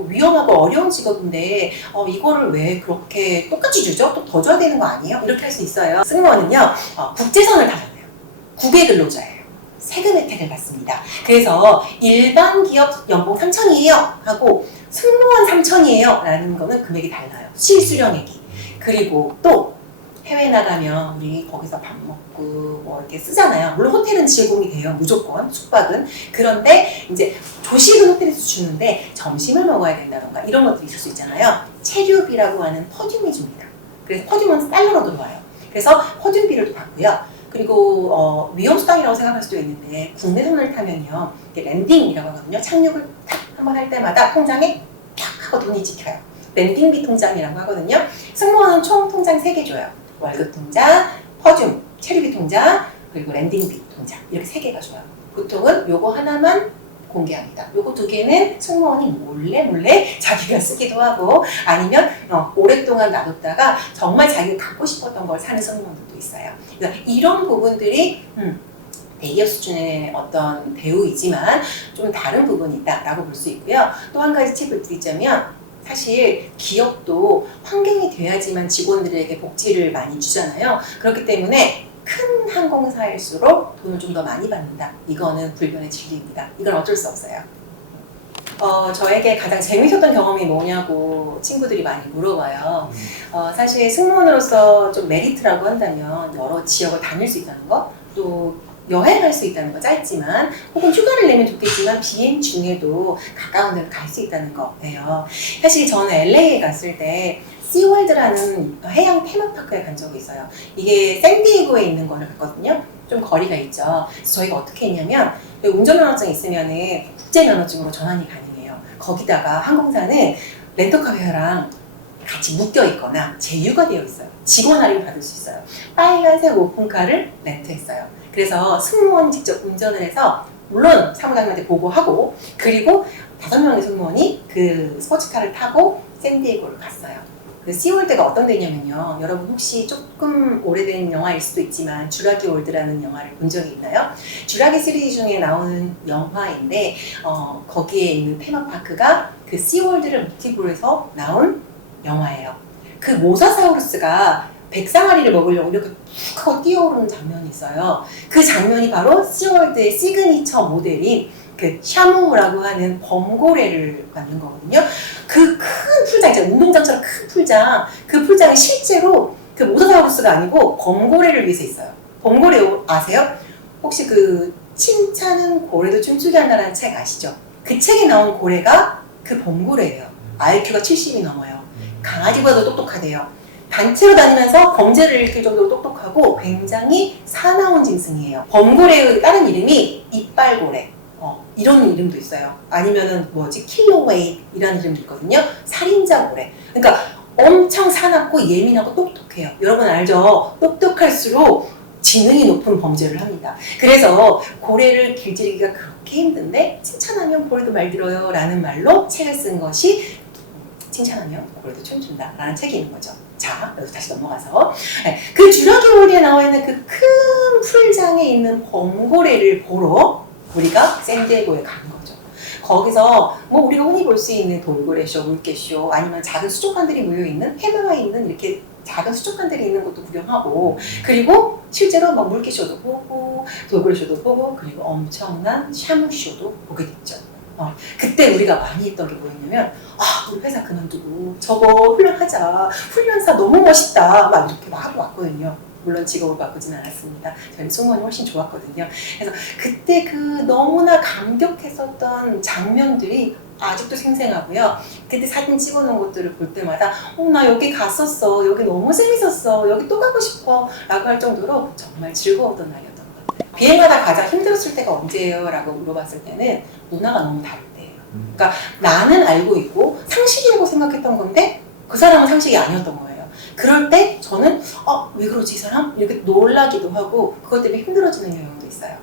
위험하고 어려운 직업인데 이거를 왜 그렇게 똑같이 주죠? 또 더 줘야 되는 거 아니에요? 이렇게 할 수 있어요. 승무원은요 국제선을 타잖아요. 국외 근로자예요. 세금 혜택을 받습니다. 그래서 일반 기업 연봉 3,000이에요 하고 승무원 3,000이에요 라는 거는 금액이 달라요. 실수령액이. 그리고 또 해외 나가면 우리 거기서 밥 먹고 뭐 이렇게 쓰잖아요. 물론 호텔은 제공이 돼요. 무조건 숙박은. 그런데 이제 조식은 호텔에서 주는데 점심을 먹어야 된다던가 이런 것들이 있을 수 있잖아요. 체류비라고 하는 퍼듐이 줍니다. 그래서 퍼듐은 달러로 들어와요. 그래서 퍼듐비를 또 받고요. 그리고 위험수당이라고 생각할 수도 있는데 국내선을 타면요. 랜딩이라고 하거든요. 착륙을 탁 한번 할 때마다 통장에 탁 하고 돈이 찍혀요. 랜딩비 통장이라고 하거든요. 승무원은 총 통장 3개 줘요. 월급 통장, 퍼듐, 체류비 통장, 그리고 랜딩비 통장 이렇게 3개가 줘요. 보통은 요거 하나만 공개합니다. 요거 두 개는 승무원이 몰래 자기가 쓰기도 하고 아니면 오랫동안 놔뒀다가 정말 자기가 갖고 싶었던 걸 사는 승무원들도 있어요. 그래서 이런 부분들이 대기업 수준의 어떤 대우이지만 좀 다른 부분이 있다라고 볼 수 있고요. 또 한 가지 팁을 드리자면 사실 기업도 환경이 돼야지만 직원들에게 복지를 많이 주잖아요. 그렇기 때문에 큰 항공사일수록 돈을 좀 더 많이 받는다. 이거는 불변의 진리입니다. 이건 어쩔 수 없어요. 저에게 가장 재미있었던 경험이 뭐냐고 친구들이 많이 물어봐요. 사실 승무원으로서 좀 메리트라고 한다면 여러 지역을 다닐 수 있다는 거, 또 여행할 수 있다는 거 짧지만 혹은 휴가를 내면 좋겠지만 비행 중에도 가까운 데로 갈 수 있다는 거예요. 사실 저는 LA에 갔을 때 시월드라는 해양 테마파크에 간 적이 있어요. 이게 샌디에고에 있는 거를 갔거든요. 좀 거리가 있죠. 그래서 저희가 어떻게 했냐면 운전면허증 있으면은 국제면허증으로 전환이 가능해요. 거기다가 항공사는 렌터카 회사랑 같이 묶여 있거나 제휴가 되어 있어요. 직원 할인 받을 수 있어요. 빨간색 오픈카를 렌트했어요. 그래서 승무원이 직접 운전을 해서 물론 사무장님한테 보고하고 그리고 5명의 승무원이 그 스포츠카를 타고 샌디에고를 갔어요. 그 시월드가 어떤 데냐면요. 여러분 혹시 조금 오래된 영화일 수도 있지만 주라기 월드라는 영화를 본 적이 있나요? 주라기 시리즈 중에 나오는 영화인데 거기에 있는 테마파크가 그 시월드를 모티브로 해서 나온 영화예요. 그 모사사우루스가 백상아리를 먹으려고 이렇게 푹 하고 뛰어오르는 장면이 있어요. 그 장면이 바로 시월드의 시그니처 모델인 그 샤무라고 하는 범고래를 만든 거거든요. 그 큰 풀장 있잖아요. 운동장처럼 큰 풀장. 그 풀장이 실제로 그 모사사우루스가 아니고 범고래를 위해서 있어요. 범고래 아세요? 혹시 그 칭찬은 고래도 춤추게 한다는 책 아시죠? 그 책에 나온 고래가 그 범고래예요. IQ가 70이 넘어요. 강아지보다도 똑똑하대요. 단체로 다니면서 범죄를 일으킬 정도로 똑똑하고 굉장히 사나운 짐승이에요. 범고래의 다른 이름이 이빨고래. 이런 이름도 있어요. 아니면은 킬러웨이라는 이름도 있거든요. 살인자 고래. 그러니까 엄청 사납고 예민하고 똑똑해요. 여러분 알죠? 똑똑할수록 지능이 높은 범죄를 합니다. 그래서 고래를 길들이기가 그렇게 힘든데 칭찬하면 고래도 말 들어요 라는 말로 책을 쓴 것이 칭찬하면 고래도 춤춘다 라는 책이 있는 거죠. 자, 여기서 다시 넘어가서 그 주라기 월드에 나와 있는 그 큰 풀장에 있는 범고래를 보러 우리가 샌디에고에 간 거죠. 거기서 뭐 우리가 흔히 볼 수 있는 돌고래쇼, 물개쇼 아니면 작은 수족관들이 모여있는 해마에 있는 이렇게 작은 수족관들이 있는 것도 구경하고 그리고 실제로 막 물개쇼도 보고 돌고래쇼도 보고 그리고 엄청난 샤무쇼도 보게 됐죠. 그때 우리가 많이 했던 게 뭐였냐면 우리 회사 그만두고 저거 훈련하자. 훈련사 너무 멋있다. 막 이렇게 막 하고 왔거든요. 물론 직업을 바꾸지는 않았습니다. 저는 승무원이 훨씬 좋았거든요. 그래서 그때 그 너무나 감격했었던 장면들이 아직도 생생하고요. 그때 사진 찍어놓은 것들을 볼 때마다 나 여기 갔었어. 여기 너무 재밌었어. 여기 또 가고 싶어. 라고 할 정도로 정말 즐거웠던 날이었던 것 같아요. 비행하다 가장 힘들었을 때가 언제예요? 라고 물어봤을 때는 문화가 너무 다를 때예요. 그러니까 나는 알고 있고 상식이라고 생각했던 건데 그 사람은 상식이 아니었던 거예요. 그럴 때 저는 왜 그러지 이 사람? 이렇게 놀라기도 하고 그것 때문에 힘들어지는 경우도 있어요.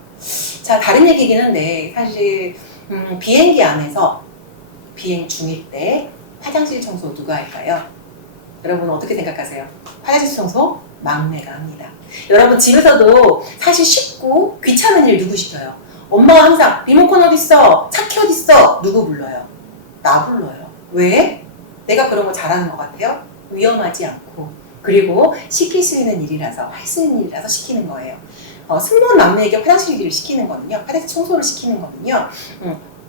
자, 다른 얘기긴 한데 사실 비행기 안에서 비행 중일 때 화장실 청소 누가 할까요? 여러분 어떻게 생각하세요? 화장실 청소 막내가 합니다. 여러분 집에서도 사실 쉽고 귀찮은 일 누구 시켜요? 엄마가 항상 리모컨 어딨어? 차키 어딨어? 누구 불러요? 나 불러요. 왜? 내가 그런 거 잘하는 것 같아요? 위험하지 않고 그리고 시킬 수 있는 일이라서 할 수 있는 일이라서 시키는 거예요. 승무원 막내에게 화장실 일을 시키는 거는요. 화장실 청소를 시키는 거는요.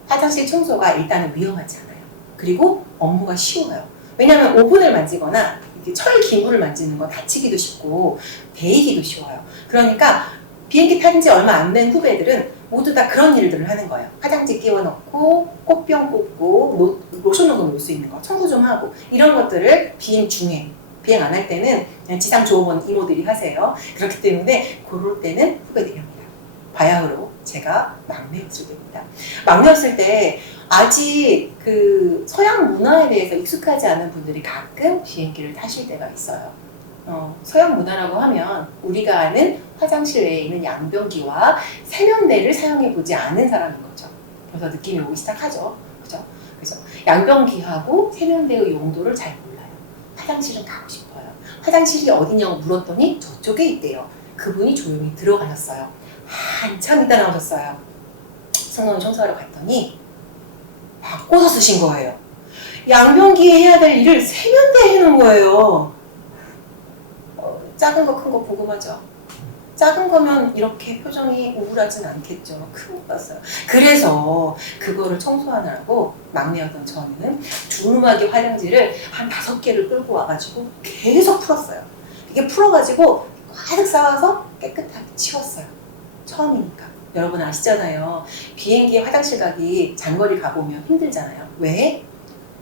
화장실 청소가 일단은 위험하지 않아요. 그리고 업무가 쉬워요. 왜냐하면 오븐을 만지거나 철 기물을 만지는 건 다치기도 쉽고 데이기도 쉬워요. 그러니까 비행기 탄 지 얼마 안 된 후배들은 모두 다 그런 일들을 하는 거예요. 화장지 끼워 넣고 꽃병 꽂고 로션 정도 놓을 수 있는 거 청소 좀 하고 이런 것들을 비행 중에 비행 안 할 때는 그냥 지상 조업원 이모들이 하세요. 그렇기 때문에 그럴 때는 후배들이 합니다. 바야흐로 제가 막내였을 때입니다. 막내였을 때 아직 그 서양 문화에 대해서 익숙하지 않은 분들이 가끔 비행기를 타실 때가 있어요. 서양 문화라고 하면 우리가 아는 화장실 외에 있는 양변기와 세면대를 사용해 보지 않은 사람인 거죠. 그래서 느낌이 오기 시작하죠. 그죠? 그래서 양변기하고 세면대의 용도를 잘 몰라요. 화장실은 가고 싶어요. 화장실이 어디냐고 물었더니 저쪽에 있대요. 그분이 조용히 들어가셨어요. 한참 있다 나오셨어요. 승무원 청소하러 갔더니 바꿔서 쓰신 거예요. 양변기에 해야 될 일을 세면대에 해놓은 거예요. 작은 거 큰 거 궁금하죠? 작은 거면 이렇게 표정이 우울하진 않겠죠. 큰 거 봤어요. 그래서 그거를 청소하느라고 막내였던 저는 두루마기 화장지를 한 5개를 끌고 와가지고 계속 풀었어요. 이게 풀어가지고 가득 쌓아서 깨끗하게 치웠어요. 처음이니까. 여러분 아시잖아요. 비행기에 화장실 가기 장거리 가보면 힘들잖아요. 왜?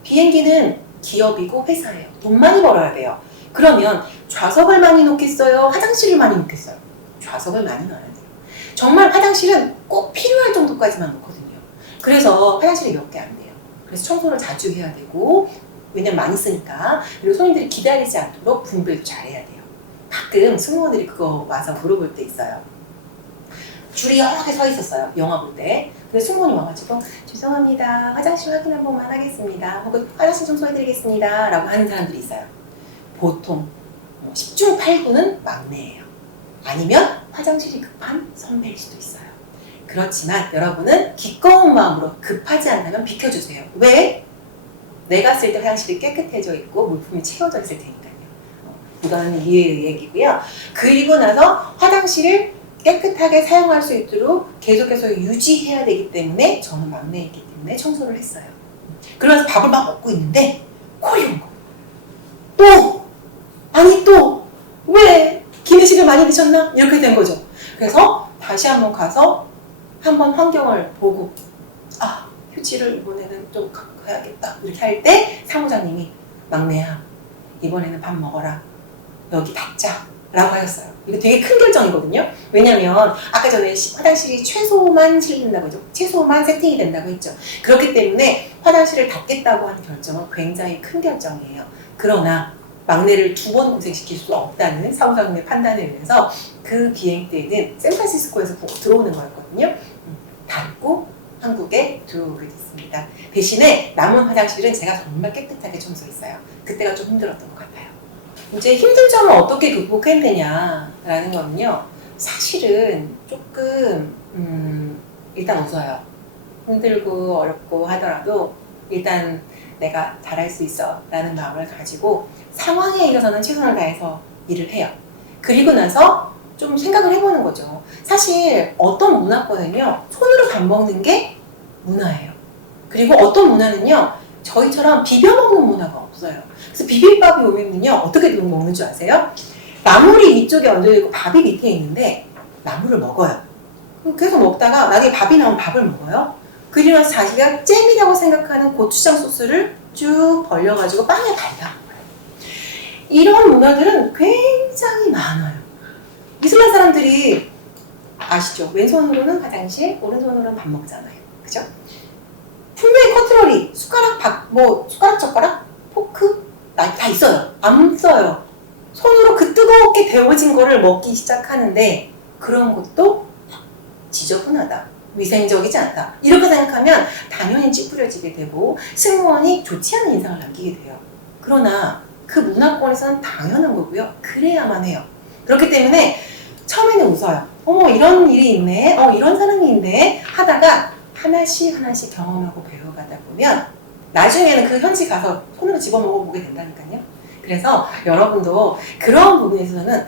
비행기는 기업이고 회사예요. 돈 많이 벌어야 돼요. 그러면 좌석을 많이 놓겠어요? 화장실을 많이 놓겠어요? 좌석을 많이 넣어야 돼요. 정말 화장실은 꼭 필요할 정도까지만 놓거든요. 그래서 화장실이 몇 개 안 돼요. 그래서 청소를 자주 해야 되고, 왜냐면 많이 쓰니까. 그리고 손님들이 기다리지 않도록 분배도 잘해야 돼요. 가끔 승무원들이 그거 와서 물어볼 때 있어요. 줄이 여러 개 서 있었어요. 영화 볼 때. 근데 승무원이 와가지고 죄송합니다. 화장실 확인 한 번만 하겠습니다. 혹은 화장실 청소해드리겠습니다. 라고 하는 사람들이 있어요. 보통 10중 8구는 막내예요. 아니면 화장실이 급한 선배일 수도 있어요. 그렇지만 여러분은 기꺼운 마음으로 급하지 않다면 비켜주세요. 왜? 내가 쓸 때 화장실이 깨끗해져 있고 물품이 채워져 있을 테니까요. 이거는 이해의 얘기고요. 그리고 나서 화장실을 깨끗하게 사용할 수 있도록 계속해서 유지해야 되기 때문에 저는 막내이기 때문에 청소를 했어요. 그러면서 밥을 막 먹고 있는데 콜이 온 거예요. 또! 아니 또! 왜? 기내식을 많이 드셨나? 이렇게 된 거죠. 그래서 다시 한번 가서 한번 환경을 보고 휴지를 이번에는 좀 갖고 가야겠다 이렇게 할 때 사무장님이 막내야 이번에는 밥 먹어라. 여기 닫자 라고 하셨어요. 이거 되게 큰 결정이거든요. 왜냐면 아까 전에 화장실이 최소만 실린다고 했죠. 최소만 세팅이 된다고 했죠. 그렇기 때문에 화장실을 닫겠다고 하는 결정은 굉장히 큰 결정이에요. 그러나 막내를 2번 고생시킬 수 없다는 사무장님의 판단에 의해서 그 비행 때는 샌프란시스코에서 들어오는 거였거든요. 닫고 한국에 들어오게 됐습니다. 대신에 남은 화장실은 제가 정말 깨끗하게 청소했어요. 그때가 좀 힘들었던 것 같아요. 이제 힘든 점을 어떻게 극복했느냐라는 거는요. 사실은 조금 일단 웃어요. 힘들고 어렵고 하더라도 일단 내가 잘할 수 있어 라는 마음을 가지고 상황에 있어서는 최선을 다해서 일을 해요. 그리고 나서 좀 생각을 해보는 거죠. 사실 어떤 문화권은요 손으로 밥 먹는 게 문화예요. 그리고 어떤 문화는요 저희처럼 비벼 먹는 문화가 없어요. 그래서 비빔밥이 오면요 어떻게 먹는 줄 아세요? 나물이 위쪽에 얹어있고 밥이 밑에 있는데 나물을 먹어요. 계속 먹다가 나중에 밥이 나오면 밥을 먹어요. 그리고 나서 자기가 잼이라고 생각하는 고추장 소스를 쭉 벌려가지고 빵에 발라 먹어요. 이런 문화들은 굉장히 많아요. 이슬람 사람들이 아시죠? 왼손으로는 화장실, 오른손으로는 밥 먹잖아요. 그죠? 분명히 커트러리, 숟가락, 숟가락, 젓가락, 포크 다 있어요. 안 써요. 손으로 그 뜨겁게 데워진 거를 먹기 시작하는데 그런 것도 지저분하다. 위생적이지 않다. 이렇게 생각하면 당연히 찌푸려지게 되고 승무원이 좋지 않은 인상을 남기게 돼요. 그러나 그 문화권에서는 당연한 거고요. 그래야만 해요. 그렇기 때문에 처음에는 웃어요. 어머 이런 일이 있네. 이런 사람이 있네. 하다가 하나씩 경험하고 배워가다 보면 나중에는 그 현지 가서 손으로 집어먹어 보게 된다니까요. 그래서 여러분도 그런 부분에 있어서는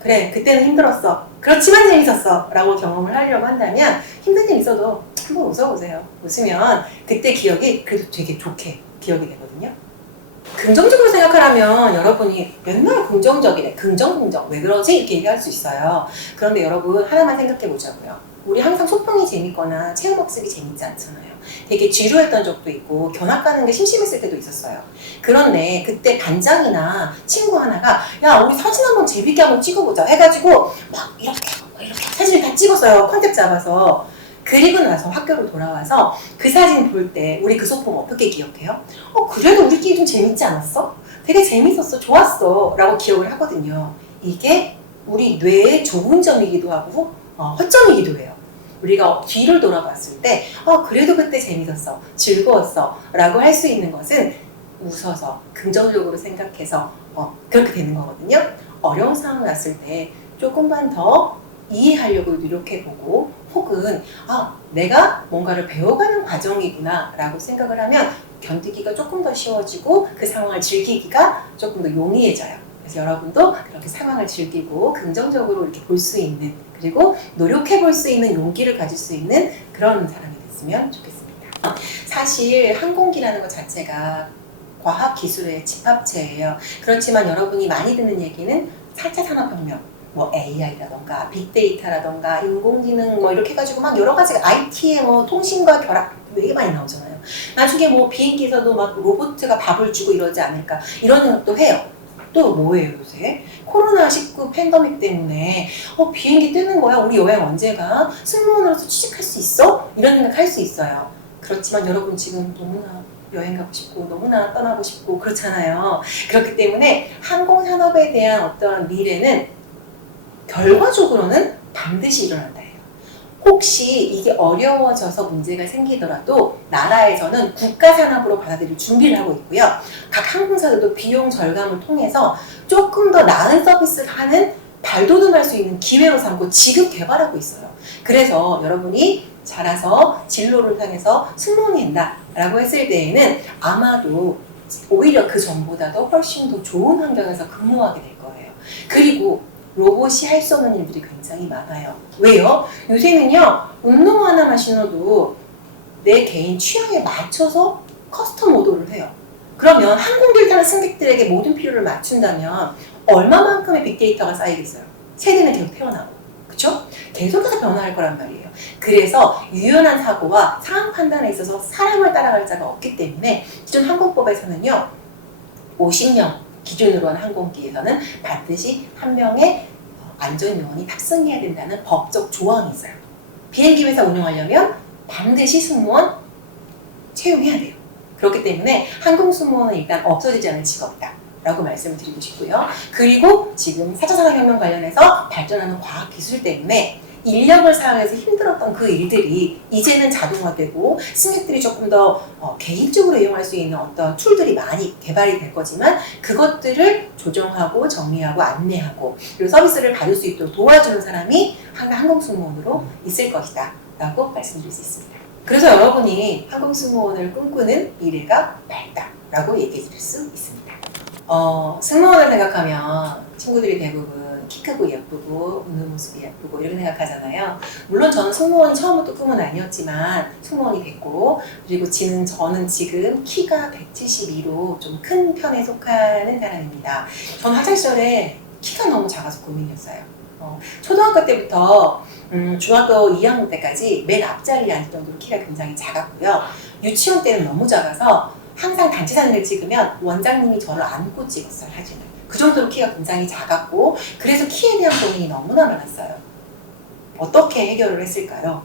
그래 그때는 힘들었어. 그렇지만 재밌었어. 라고 경험을 하려고 한다면 힘든 일 있어도 한번 웃어보세요. 웃으면 그때 기억이 그래도 되게 좋게 기억이 되거든요. 긍정적으로 생각하라면 여러분이 맨날 긍정적이래. 긍정 왜 그러지? 이렇게 얘기할 수 있어요. 그런데 여러분 하나만 생각해 보자고요. 우리 항상 소풍이 재밌거나 체험학습이 재밌지 않잖아요. 되게 지루했던 적도 있고 견학 가는 게 심심했을 때도 있었어요. 그런데 그때 반장이나 친구 하나가 야 우리 사진 한번 재밌게 한번 찍어보자 해가지고 막 이렇게 사진을 다 찍었어요. 컨셉 잡아서. 그리고 나서 학교로 돌아와서 그 사진 볼 때 우리 그 소풍 어떻게 기억해요? 그래도 우리끼리 좀 재밌지 않았어? 되게 재밌었어, 좋았어 라고 기억을 하거든요. 이게 우리 뇌의 좋은 점이기도 하고 허점이기도 해요. 우리가 뒤를 돌아봤을 때 그래도 그때 재밌었어, 즐거웠어 라고 할 수 있는 것은 웃어서 긍정적으로 생각해서 그렇게 되는 거거든요. 어려운 상황 났을 때 조금만 더 이해하려고 노력해보고 혹은 내가 뭔가를 배워가는 과정이구나 라고 생각을 하면 견디기가 조금 더 쉬워지고 그 상황을 즐기기가 조금 더 용이해져요. 그래서 여러분도 그렇게 상황을 즐기고 긍정적으로 이렇게 볼 수 있는, 그리고 노력해 볼 수 있는 용기를 가질 수 있는 그런 사람이 됐으면 좋겠습니다. 사실 항공기라는 것 자체가 과학 기술의 집합체예요. 그렇지만 여러분이 많이 듣는 얘기는 4차 산업혁명, 뭐 AI라던가 빅데이터라던가 인공지능 뭐 이렇게 해가지고 막 여러 가지 IT의 뭐 통신과 결합 되게 많이 나오잖아요. 나중에 뭐 비행기에서도 막 로봇가 밥을 주고 이러지 않을까 이런 생각도 해요. 또 뭐예요 요새? 코로나19 팬데믹 때문에 비행기 뜨는 거야? 우리 여행 언제 가? 승무원으로서 취직할 수 있어? 이런 생각 할 수 있어요. 그렇지만 여러분 지금 너무나 여행 가고 싶고 너무나 떠나고 싶고 그렇잖아요. 그렇기 때문에 항공산업에 대한 어떤 미래는 결과적으로는 반드시 일어난다 해요. 혹시 이게 어려워져서 문제가 생기더라도 나라에서는 국가산업으로 받아들일 준비를 하고 있고요. 각 항공사들도 비용 절감을 통해서 조금 더 나은 서비스를 하는 발돋움할 수 있는 기회로 삼고 지금 개발하고 있어요. 그래서 여러분이 자라서 진로를 향해서 승무원이 된다 라고 했을 때에는 아마도 오히려 그 전보다도 훨씬 더 좋은 환경에서 근무하게 될 거예요. 그리고 로봇이 할 수 없는 일들이 굉장히 많아요. 왜요? 요새는요, 운동 하나만 신어도 내 개인 취향에 맞춰서 커스텀 오더를 해요. 그러면 항공기를 타는 승객들에게 모든 필요를 맞춘다면 얼마만큼의 빅데이터가 쌓이겠어요? 세대는 계속 태어나고, 그쵸? 계속해서 변화할 거란 말이에요. 그래서 유연한 사고와 상황 판단에 있어서 사람을 따라갈 자가 없기 때문에 기존 항공법에서는요, 50명 기준으로 한 항공기에서는 반드시 한 명의 안전요원이 탑승해야 된다는 법적 조항이 있어요. 비행기 회사 운영하려면 반드시 승무원 채용해야 돼요. 그렇기 때문에 항공승무원은 일단 없어지지 않을 직업이다 라고 말씀을 드리고 싶고요. 그리고 지금 4차 산업혁명 관련해서 발전하는 과학기술 때문에 인력을 사용해서 힘들었던 그 일들이 이제는 자동화되고 승객들이 조금 더 개인적으로 이용할 수 있는 어떤 툴들이 많이 개발이 될 거지만 그것들을 조정하고 정리하고 안내하고 그리고 서비스를 받을 수 있도록 도와주는 사람이 항공승무원으로 있을 것이다 라고 말씀드릴 수 있습니다. 그래서 여러분이 항공승무원을 꿈꾸는 미래가 밝다 라고 얘기해 드릴 수 있습니다. 승무원을 생각하면 친구들이 대부분 키 크고 예쁘고 웃는 모습이 예쁘고 이렇게 생각하잖아요. 물론 저는 승무원이 처음부터 꿈은 아니었지만 승무원이 됐고 그리고 저는 지금 키가 172로 좀 큰 편에 속하는 사람입니다. 저는 학창 시절에 키가 너무 작아서 고민이었어요. 초등학교 때부터 중학교 2학년 때까지 맨 앞자리에 앉을 정도로 키가 굉장히 작았고요. 유치원 때는 너무 작아서 항상 단체 사진을 찍으면 원장님이 저를 안고 찍었어요, 사진을. 그 정도로 키가 굉장히 작았고 그래서 키에 대한 고민이 너무나 많았어요. 어떻게 해결을 했을까요?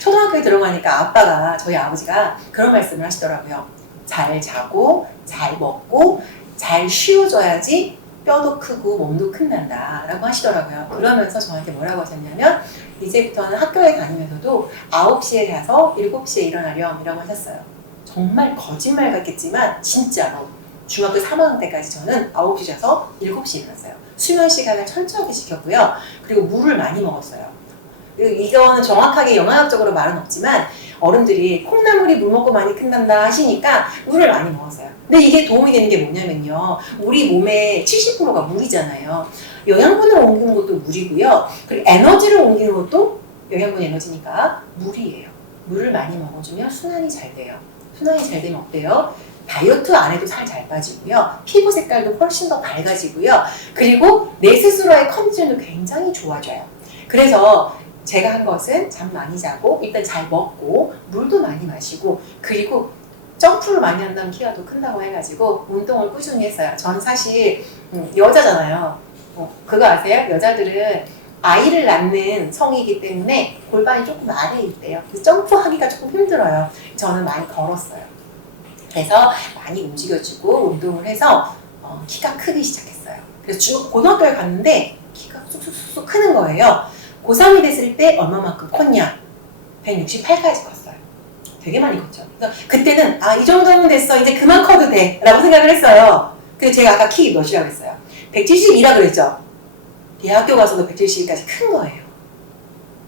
초등학교에 들어가니까 저희 아버지가 그런 말씀을 하시더라고요. 잘 자고 잘 먹고 잘 쉬어줘야지 뼈도 크고 몸도 큰단다 라고 하시더라고요. 그러면서 저한테 뭐라고 하셨냐면 이제부터는 학교에 다니면서도 9시에 자서 7시에 일어나렴 이라고 하셨어요. 정말 거짓말 같겠지만 진짜로 중학교 3학년 때까지 저는 9시 자서 7시에 일어났어요. 수면 시간을 철저하게 지켰고요. 그리고 물을 많이 먹었어요. 이거는 정확하게 영양학적으로 말은 없지만 어른들이 콩나물이 물 먹고 많이 큰단다 하시니까 물을 많이 먹었어요. 근데 이게 도움이 되는 게 뭐냐면요. 우리 몸의 70%가 물이잖아요. 영양분을 옮기는 것도 물이고요. 그리고 에너지를 옮기는 것도 영양분 에너지니까 물이에요. 물을 많이 먹어주면 순환이 잘 돼요. 순환이 잘 되면 어때요? 다이어트 안 해도 살 잘 빠지고요. 피부 색깔도 훨씬 더 밝아지고요. 그리고 내 스스로의 컨디션도 굉장히 좋아져요. 그래서 제가 한 것은 잠 많이 자고 일단 잘 먹고 물도 많이 마시고 그리고 점프를 많이 한다면 키가 더 큰다고 해가지고 운동을 꾸준히 했어요. 저는 사실 여자잖아요. 그거 아세요? 여자들은 아이를 낳는 성이기 때문에 골반이 조금 아래에 있대요. 그래서 점프하기가 조금 힘들어요. 저는 많이 걸었어요. 그래서 많이 움직여주고 운동을 해서 키가 크기 시작했어요. 그래서 고등학교에 갔는데 키가 쑥쑥쑥 크는 거예요. 고3이 됐을 때 얼마만큼 컸냐? 168까지 컸어요. 되게 많이 컸죠. 그래서 그때는 이 정도면 됐어. 이제 그만 커도 돼. 라고 생각을 했어요. 근데 제가 아까 키 몇이라고 했어요? 172라 그랬죠? 대학교 가서도 172까지 큰 거예요.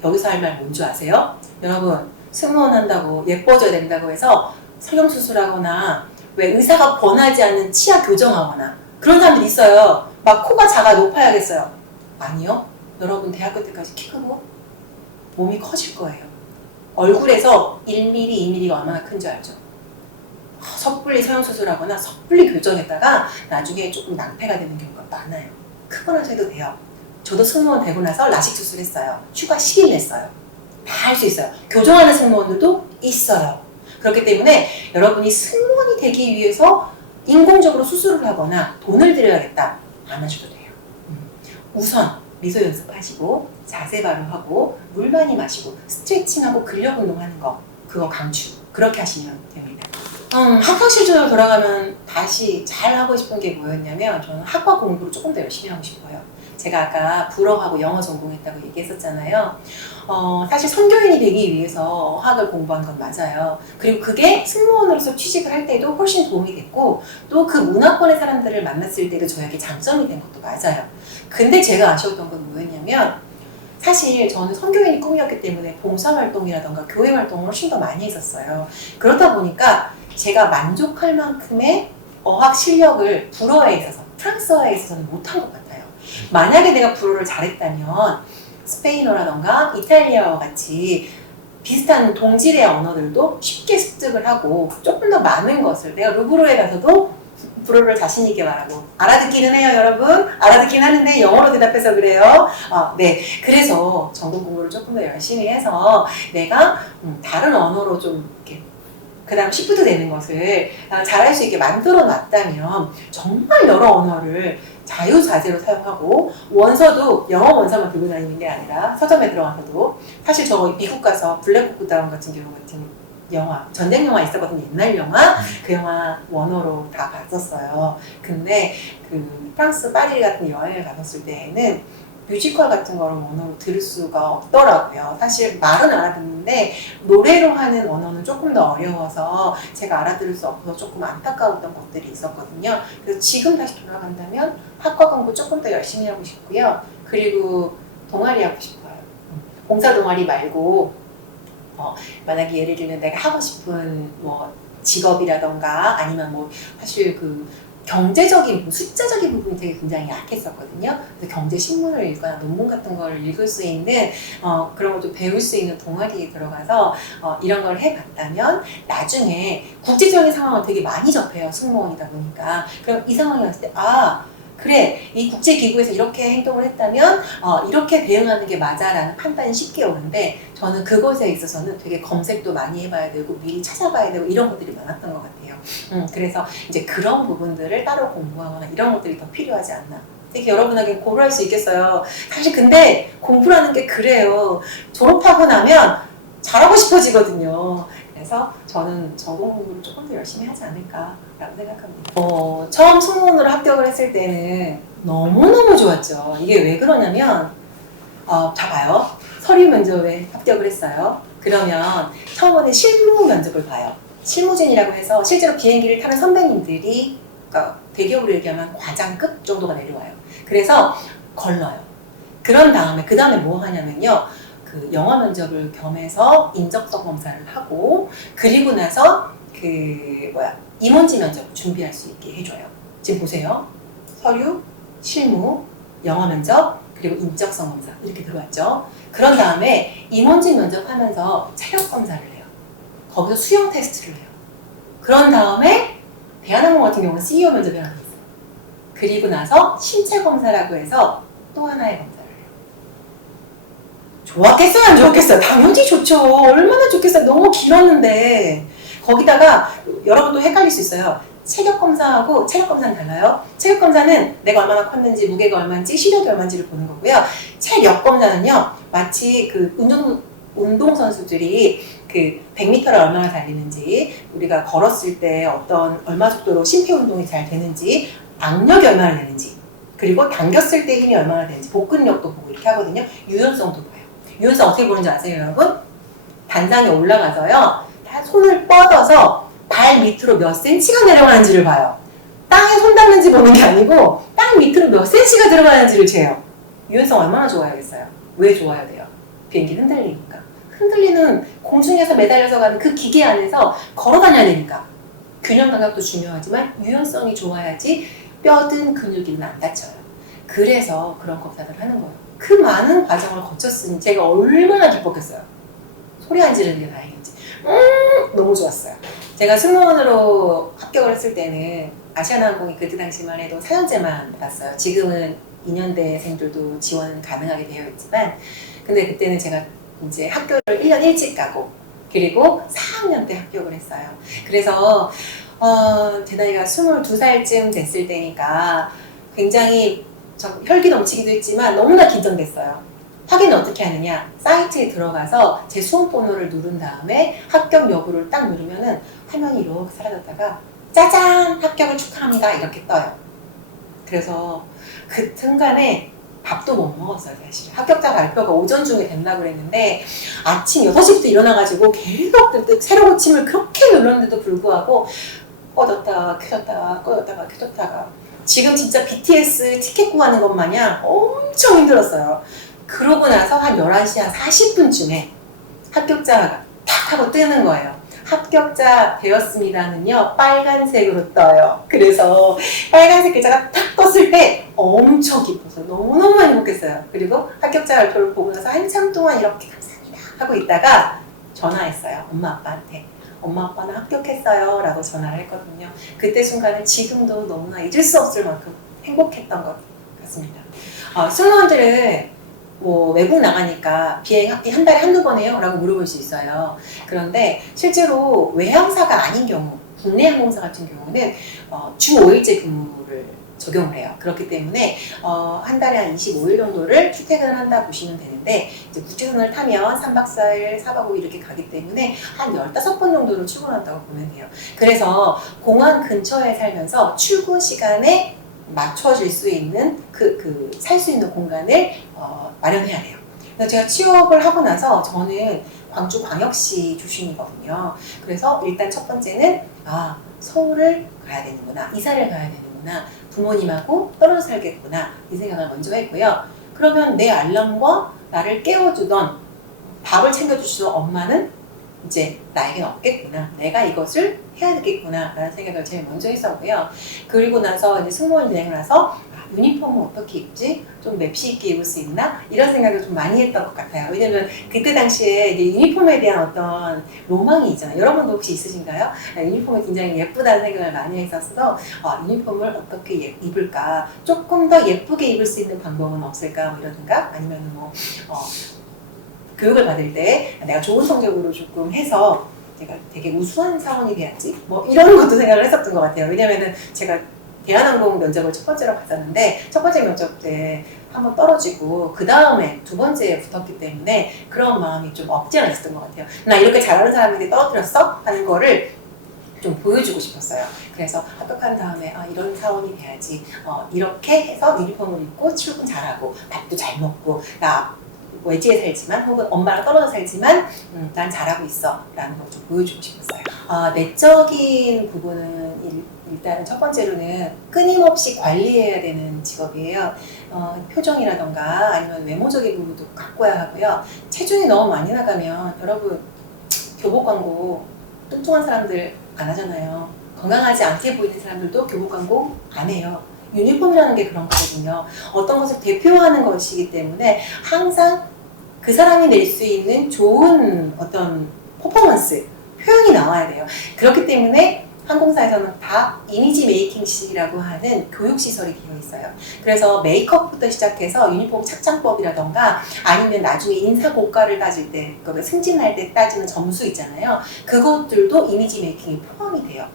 여기서 할 말 뭔지 아세요? 여러분, 승무원 한다고 예뻐져야 된다고 해서 성형수술하거나 왜 의사가 권하지 않는 치아 교정하거나 그런 사람들 있어요. 막 코가 작아 높아야겠어요. 아니요. 여러분 대학교 때까지 키 크고 몸이 커질 거예요. 얼굴에서 1mm, 2mm가 얼마나 큰지 알죠? 섣불리 성형수술하거나 섣불리 교정했다가 나중에 조금 낭패가 되는 경우가 많아요. 크거나 해도 돼요. 저도 승무원 되고 나서 라식 수술했어요. 휴가 10일 냈어요. 다 할 수 있어요. 교정하는 승무원들도 있어요. 그렇기 때문에 여러분이 승무원이 되기 위해서 인공적으로 수술을 하거나 돈을 들여야겠다. 안 하셔도 돼요. 우선 미소 연습하시고 자세 바로 하고 물 많이 마시고 스트레칭하고 근력 운동하는 거 그거 강추. 그렇게 하시면 됩니다. 학창 시절로 돌아가면 다시 잘 하고 싶은 게 뭐였냐면 저는 학과 공부를 조금 더 열심히 하고 싶어요. 제가 아까 불어하고 영어 전공했다고 얘기했었잖아요. 사실 선교인이 되기 위해서 어학을 공부한 건 맞아요. 그리고 그게 승무원으로서 취직을 할 때도 훨씬 도움이 됐고 또 그 문화권의 사람들을 만났을 때도 저에게 장점이 된 것도 맞아요. 근데 제가 아쉬웠던 건 뭐였냐면 사실 저는 선교인이 꿈이었기 때문에 봉사활동이라던가 교회활동을 훨씬 더 많이 했었어요. 그러다 보니까 제가 만족할 만큼의 어학 실력을 불어에 있어서 프랑스어에 있어서는 못한 것 같아요. 만약에 내가 불어를 잘했다면 스페인어라던가 이탈리아어 같이 비슷한 동질의 언어들도 쉽게 습득을 하고 조금 더 많은 것을 내가 루브르에 가서도 불어를 자신 있게 말하고 알아듣기는 해요 여러분. 알아듣긴 하는데 영어로 대답해서 그래요. 네. 그래서 전공 공부를 조금 더 열심히 해서 내가 다른 언어로 좀 이렇게 그 다음 시프트 되는 것을 잘할 수 있게 만들어 놨다면 정말 여러 언어를 자유자재로 사용하고 원서도 영어 원서만 들고 다니는 게 아니라 서점에 들어가서도 사실 저 미국 가서 블랙호크 다운 같은 경우 같은 영화, 전쟁 영화 있었거든요. 옛날 영화. 그 영화 원어로 다 봤었어요. 근데 그 프랑스 파리 같은 여행을 갔었을 때에는 뮤지컬 같은 거를 원어로 들을 수가 없더라고요. 사실 말은 알아듣는데 노래로 하는 언어는 조금 더 어려워서 제가 알아들을 수 없어서 조금 안타까웠던 것들이 있었거든요. 그래서 지금 다시 돌아간다면 학과 공부 조금 더 열심히 하고 싶고요. 그리고 동아리 하고 싶어요. 봉사 동아리 말고 만약에 예를 들면 내가 하고 싶은 뭐 직업이라던가 아니면 뭐 사실 그 경제적인 숫자적인 부분이 되게 굉장히 약했었거든요. 그래서 경제 신문을 읽거나 논문 같은 걸 읽을 수 있는 그런 걸 좀 배울 수 있는 동아리에 들어가서 이런 걸 해봤다면 나중에 국제적인 상황을 되게 많이 접해요. 승무원이다 보니까. 그럼 이 상황이 왔을 때 그래 이 국제기구에서 이렇게 행동을 했다면 이렇게 대응하는 게 맞아라는 판단이 쉽게 오는데 저는 그것에 있어서는 되게 검색도 많이 해봐야 되고 미리 찾아봐야 되고 이런 것들이 많았던 것 같아요. 그래서 이제 그런 부분들을 따로 공부하거나 이런 것들이 더 필요하지 않나. 되게 여러분에게 고려할 수 있겠어요. 사실 근데 공부라는 게 그래요. 졸업하고 나면 잘하고 싶어지거든요. 그래서 저는 전공 공부를 조금 더 열심히 하지 않을까라고 생각합니다. 처음 승무원으로 합격을 했을 때는 너무너무 좋았죠. 이게 왜 그러냐면 자 봐요. 서류 면접에 합격을 했어요. 그러면 처음에 실무 면접을 봐요. 실무진이라고 해서 실제로 비행기를 타는 선배님들이 그러니까 대기업으로 얘기하면 과장급 정도가 내려와요. 그래서 걸러요. 그런 다음에 그 다음에 뭐 하냐면요. 그 영어 면접을 겸해서 인적성 검사를 하고 그리고 나서 임원지 면접 준비할 수 있게 해줘요. 지금 보세요. 서류, 실무, 영어 면접, 그리고 인적성 검사 이렇게 들어왔죠. 그런 다음에 임원지 면접하면서 체력 검사를 해요. 거기서 수영 테스트를 해요. 그런 다음에 대한항공 같은 경우는 CEO 면접이 하나 있어요. 그리고 나서 신체 검사라고 해서 또 하나의 검사를 해요. 좋았겠어요? 안 좋았겠어요? 당연히 좋죠. 얼마나 좋겠어요. 너무 길었는데 거기다가 여러분도 헷갈릴 수 있어요. 체격검사하고 체력검사는 달라요. 체격검사는 내가 얼마나 컸는지 무게가 얼마인지 시력이 얼마인지를 보는 거고요. 체력검사는요. 마치 그 운동선수들이 그 100m를 얼마나 달리는지 우리가 걸었을 때 얼마 속도로 심폐운동이 잘 되는지 악력이 얼마나 되는지 그리고 당겼을 때 힘이 얼마나 되는지 복근력도 보고 이렇게 하거든요. 유연성도 봐요. 유연성 어떻게 보는지 아세요, 여러분? 단상에 올라가서요, 다 손을 뻗어서 발 밑으로 몇 센치가 내려가는지를 봐요. 땅에 손 닿는지 보는 게 아니고 땅 밑으로 몇 센치가 들어가는지를 재요. 유연성 얼마나 좋아야겠어요? 왜 좋아야 돼요? 비행기 흔들리니까. 흔들리는 공중에서 매달려서 가는 그 기계 안에서 걸어 다녀야 되니까. 균형 감각도 중요하지만 유연성이 좋아야지 뼈든 근육이든 안 다쳐요. 그래서 그런 검사를 하는 거예요. 그 많은 과정을 거쳤으니 제가 얼마나 기뻤겠어요. 소리 안 지르는 게 다행인지. 너무 좋았어요. 제가 승무원으로 합격을 했을 때는 아시아나항공이 그때 당시만 해도 4년제만 받았어요. 지금은 2년대생들도 지원 가능하게 되어 있지만, 근데 그때는 제가 이제 학교를 1년 일찍 가고, 그리고 4학년 때 합격을 했어요. 그래서 제 나이가 22살쯤 됐을 때니까 굉장히 혈기 넘치기도 했지만 너무나 긴장됐어요. 확인은 어떻게 하느냐? 사이트에 들어가서 제 수험번호를 누른 다음에 합격 여부를 딱 누르면은 화면이 이렇게 사라졌다가 짜잔! 합격을 축하합니다. 이렇게 떠요. 그래서 그 순간에 밥도 못 먹었어요, 사실. 합격자 발표가 오전 중에 된다고 그랬는데 아침 6시부터 일어나가지고 계속 새로 고침을 그렇게 눌렀는데도 불구하고 꺼졌다가 켜졌다가 꺼졌다가 켜졌다가 지금 진짜 BTS 티켓 구하는 것 마냥 엄청 힘들었어요. 그러고 나서 한 11시 한 40분쯤에 합격자가 탁 하고 뜨는 거예요. 합격자 되었습니다는요, 빨간색으로 떠요. 그래서 빨간색 글자가 탁 떴을 때 엄청 기뻐서 너무너무 행복했어요. 그리고 합격자 발표를 보고 나서 한참 동안 이렇게 감사합니다 하고 있다가 전화했어요. 엄마 아빠한테. 엄마 아빠는 합격했어요 라고 전화를 했거든요. 그때 순간은 지금도 너무나 잊을 수 없을 만큼 행복했던 것 같습니다. 승무원들은 뭐 외국 나가니까 비행 한 달에 한두 번 해요? 라고 물어볼 수 있어요. 그런데 실제로 외항사가 아닌 경우, 국내 항공사 같은 경우는 주 5일제 근무를 적용을 해요. 그렇기 때문에 한 달에 한 25일 정도를 출퇴근을 한다 보시면 되는데, 이제 국제선을 타면 3박 4일, 4박 5일 이렇게 가기 때문에 한 15번 정도를 출근한다고 보면 돼요. 그래서 공항 근처에 살면서 출근 시간에 맞춰줄 수 있는 살 수 있는 공간을 마련해야 돼요. 그래서 제가 취업을 하고 나서 저는 광주광역시 출신이거든요. 그래서 일단 첫 번째는 서울을 가야 되는구나, 이사를 가야 되는구나, 부모님하고 떨어져 살겠구나 이 생각을 먼저 했고요. 그러면 내 알람과 나를 깨워주던 밥을 챙겨주시던 엄마는 이제 나에겐 없겠구나, 내가 이것을 해야 되겠구나 라는 생각을 제일 먼저 했었고요. 그리고 나서 이제 승무원이 되고 나서 유니폼은 어떻게 입지? 좀 맵시 있게 입을 수 있나? 이런 생각을 좀 많이 했던 것 같아요. 왜냐면 그때 당시에 이제 유니폼에 대한 어떤 로망이 있잖아요. 여러분도 혹시 있으신가요? 유니폼이 굉장히 예쁘다는 생각을 많이 했었어서 유니폼을 어떻게 입을까? 조금 더 예쁘게 입을 수 있는 방법은 없을까? 뭐 이러든가 아니면 교육을 받을 때 내가 좋은 성적으로 조금 해서 제가 되게 우수한 사원이 돼야지 뭐 이런 것도 생각을 했었던 것 같아요. 왜냐면은 제가 대한항공 면접을 첫 번째로 봤었는데 첫 번째 면접 때 한번 떨어지고 그 다음에 두 번째에 붙었기 때문에 그런 마음이 좀 없지 않아 있었던 것 같아요. 나 이렇게 잘하는 사람인데 떨어뜨렸어? 하는 거를 좀 보여주고 싶었어요. 그래서 합격한 다음에 이런 사원이 돼야지, 이렇게 해서 유니폼을 입고 출근 잘하고 밥도 잘 먹고, 나 외지에 살지만 혹은 엄마랑 떨어져 살지만 난 잘하고 있어 라는 걸 좀 보여주고 싶었어요. 내적인 부분은 일단은 첫 번째로는 끊임없이 관리해야 되는 직업이에요. 표정이라던가 아니면 외모적인 부분도 가꿔야 하고요. 체중이 너무 많이 나가면 여러분 교복 광고 뚱뚱한 사람들 안 하잖아요. 건강하지 않게 보이는 사람들도 교복 광고 안 해요. 유니폼이라는 게 그런 거거든요. 어떤 것을 대표하는 것이기 때문에 항상 그 사람이 낼 수 있는 좋은 어떤 퍼포먼스, 표현이 나와야 돼요. 그렇기 때문에 항공사에서는 다 이미지 메이킹실이라고 하는 교육시설이 되어 있어요. 그래서 메이크업부터 시작해서 유니폼 착장법이라던가 아니면 나중에 인사고과를 따질 때, 그러니까 승진할 때 따지는 점수 있잖아요. 그것들도 이미지 메이킹이 포함이 돼요.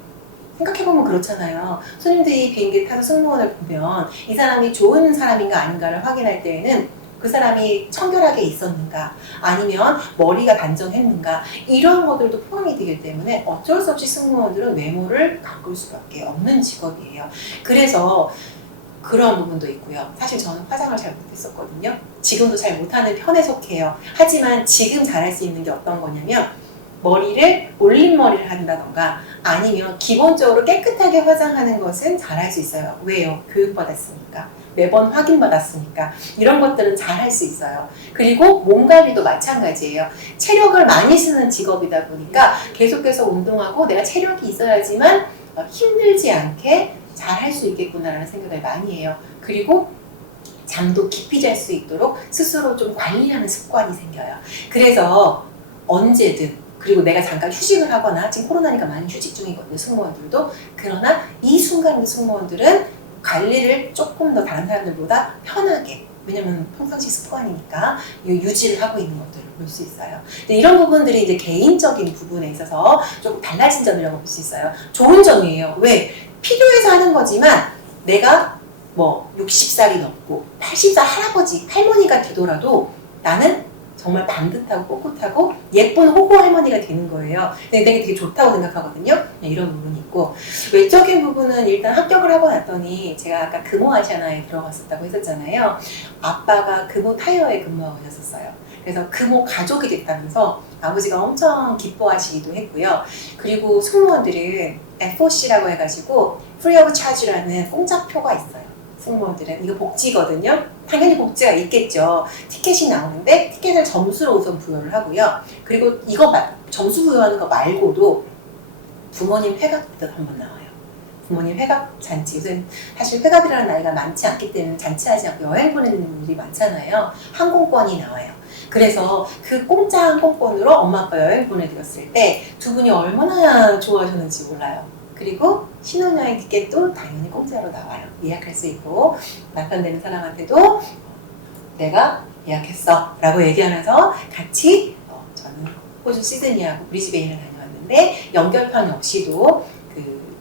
생각해보면 그렇잖아요. 손님들이 비행기 타서 승무원을 보면 이 사람이 좋은 사람인가 아닌가를 확인할 때에는 그 사람이 청결하게 있었는가 아니면 머리가 단정했는가 이런 것들도 포함이 되기 때문에 어쩔 수 없이 승무원들은 외모를 가꿀 수밖에 없는 직업이에요. 그래서 그런 부분도 있고요. 사실 저는 화장을 잘 못했었거든요. 지금도 잘 못하는 편에 속해요. 하지만 지금 잘할 수 있는 게 어떤 거냐면 머리를 올림머리를 한다던가 아니면 기본적으로 깨끗하게 화장하는 것은 잘할 수 있어요. 왜요? 교육받았으니까. 매번 확인받았으니까. 이런 것들은 잘할 수 있어요. 그리고 몸 관리도 마찬가지예요. 체력을 많이 쓰는 직업이다 보니까 계속해서 운동하고 내가 체력이 있어야지만 힘들지 않게 잘할 수 있겠구나라는 생각을 많이 해요. 그리고 잠도 깊이 잘 수 있도록 스스로 좀 관리하는 습관이 생겨요. 그래서 언제든 그리고 내가 잠깐 휴식을 하거나 지금 코로나니까 많이 휴직 중이거든요. 승무원들도. 그러나 이 순간 승무원들은 관리를 조금 더 다른 사람들보다 편하게 왜냐면 평상시 습관이니까 유지를 하고 있는 것들을 볼 수 있어요. 근데 이런 부분들이 이제 개인적인 부분에 있어서 조금 달라진 점이라고 볼 수 있어요. 좋은 점이에요. 왜? 필요해서 하는 거지만 내가 뭐 60살이 넘고 80살 할아버지, 할머니가 되더라도 나는 정말 반듯하고 꼿꼿하고 예쁜 호호 할머니가 되는 거예요. 근데 되게 좋다고 생각하거든요. 이런 부분이 있고 외적인 부분은 일단 합격을 하고 났더니 제가 아까 금호아시아나에 들어갔었다고 했었잖아요. 아빠가 금호 타이어에 근무하고 계셨어요. 그래서 금호 가족이 됐다면서 아버지가 엄청 기뻐하시기도 했고요. 그리고 승무원들은 FOC라고 해가지고 Free of Charge라는 공짜표가 있어요. 승무원들은 이거 복지거든요. 당연히 복지가 있겠죠. 티켓이 나오는데 티켓을 점수로 우선 부여를 하고요. 그리고 이거 점수 부여하는 거 말고도 부모님 회갑도 한번 나와요. 부모님 회갑 잔치. 요즘 사실 회갑이라는 나이가 많지 않기 때문에 잔치하지 않고 여행 보내는 분들이 많잖아요. 항공권이 나와요. 그래서 그 공짜 항공권으로 엄마 아빠 여행 보내드렸을 때 두 분이 얼마나 좋아하셨는지 몰라요. 그리고 신혼여행 티켓도 당연히 공짜로 나와요. 예약할 수 있고 남편되는 사람한테도 내가 예약했어 라고 얘기하면서 같이 저는 호주 시드니하고 브리즈베인을 다녀왔는데 연결판 없이도 그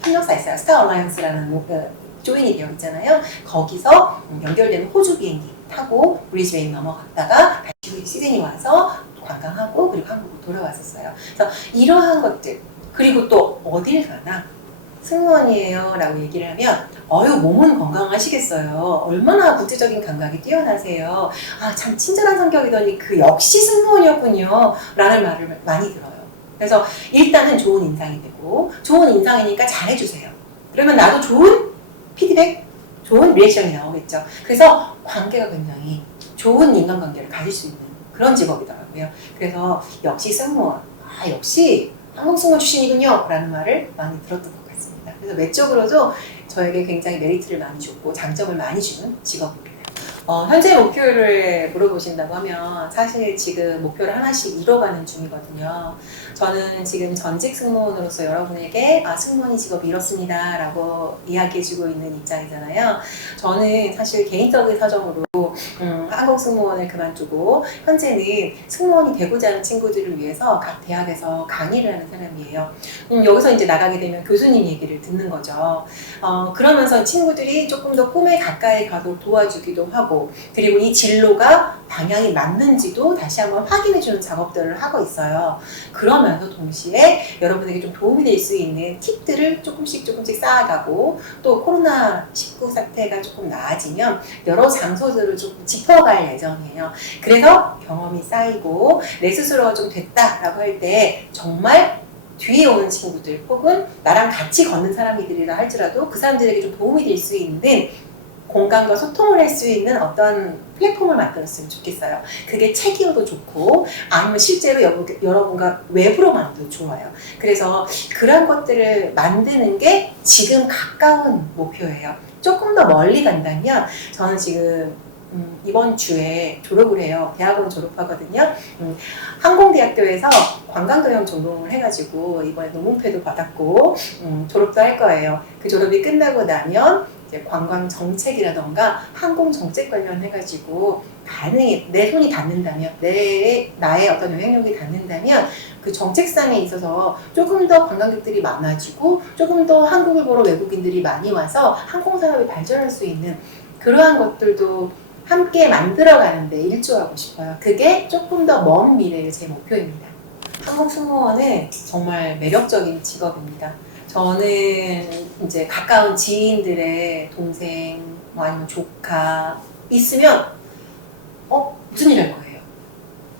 협력사 있어요. 스타 얼라이언스라는 조인이 되어 있잖아요. 거기서 연결되는 호주 비행기 타고 브리즈베인 넘어갔다가 다시 시드니 와서 관광하고 그리고 한국으로 돌아왔었어요. 그래서 이러한 것들 그리고 또 어딜 가나 승무원이에요 라고 얘기를 하면 몸은 건강하시겠어요. 얼마나 국제적인 감각이 뛰어나세요. 아, 참 친절한 성격이더니 그 역시 승무원이었군요 라는 말을 많이 들어요. 그래서 일단은 좋은 인상이 되고 좋은 인상이니까 잘해주세요. 그러면 나도 좋은 피드백, 좋은 리액션이 나오겠죠. 그래서 관계가 굉장히 좋은 인간관계를 가질 수 있는 그런 직업이더라고요. 그래서 역시 승무원, 역시 항공승무원 출신이군요 라는 말을 많이 들었던 것 같습니다. 그래서 외적으로도 저에게 굉장히 메리트를 많이 줬고 장점을 많이 주는 직업입니다. 현재 목표를 물어보신다고 하면 사실 지금 목표를 하나씩 이뤄가는 중이거든요. 저는 지금 전직 승무원으로서 여러분에게 승무원이 직업이 이렇습니다 라고 이야기해주고 있는 입장이잖아요. 저는 사실 개인적인 사정으로 항공승무원을 그만두고 현재는 승무원이 되고자 하는 친구들을 위해서 각 대학에서 강의를 하는 사람이에요. 여기서 이제 나가게 되면 교수님 얘기를 듣는 거죠. 그러면서 친구들이 조금 더 꿈에 가까이 가도록 도와주기도 하고 그리고 이 진로가 방향이 맞는지도 다시 한번 확인해주는 작업들을 하고 있어요. 그러면서 동시에 여러분에게 좀 도움이 될 수 있는 팁들을 조금씩 쌓아가고 또 코로나19 사태가 조금 나아지면 여러 장소들을 조금 짚어갈 예정이에요. 그래서 경험이 쌓이고 내 스스로가 좀 됐다라고 할 때 정말 뒤에 오는 친구들 혹은 나랑 같이 걷는 사람들이라 할지라도 그 사람들에게 좀 도움이 될 수 있는 공간과 소통을 할 수 있는 어떤 플랫폼을 만들었으면 좋겠어요. 그게 책이어도 좋고 아니면 실제로 여러분과 외부로 만들어도 좋아요. 그래서 그런 것들을 만드는 게 지금 가까운 목표예요. 조금 더 멀리 간다면 저는 지금 이번 주에 졸업을 해요. 대학원 졸업하거든요. 항공대학교에서 관광경영 전공을 해가지고 이번에 논문패도 받았고 졸업도 할 거예요. 그 졸업이 끝나고 나면 관광 정책이라던가 항공 정책 관련해가지고 가능해 내 손이 닿는다면 나의 어떤 영향력이 닿는다면 그 정책상에 있어서 조금 더 관광객들이 많아지고 조금 더 한국을 보러 외국인들이 많이 와서 항공산업이 발전할 수 있는 그러한 것들도 함께 만들어가는데 일조하고 싶어요. 그게 조금 더 먼 미래의 제 목표입니다. 항공승무원은 정말 매력적인 직업입니다. 저는 이제 가까운 지인들의 동생, 뭐 아니면 조카 있으면 무슨 일 할 거예요?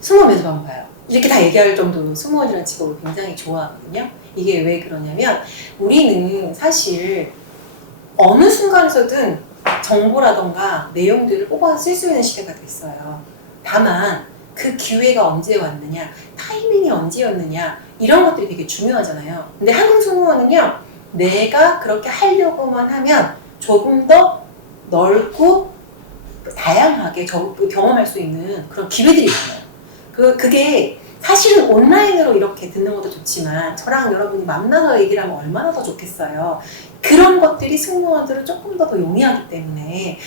승무원 면접 한번 봐요. 이렇게 다 얘기할 정도로 승무원이라는 직업을 굉장히 좋아하거든요. 이게 왜 그러냐면 우리는 사실 어느 순간에서든 정보라던가 내용들을 뽑아서 쓸 수 있는 시대가 됐어요. 다만 그 기회가 언제 왔느냐, 타이밍이 언제였느냐 이런 것들이 되게 중요하잖아요. 근데 한국 승무원은요, 내가 그렇게 하려고만 하면 조금 더 넓고 다양하게 경험할 수 있는 그런 기회들이 많아요. 그게 사실은 온라인으로 이렇게 듣는 것도 좋지만 저랑 여러분이 만나서 얘기를 하면 얼마나 더 좋겠어요. 그런 것들이 승무원들을 조금 더 용이하기 때문에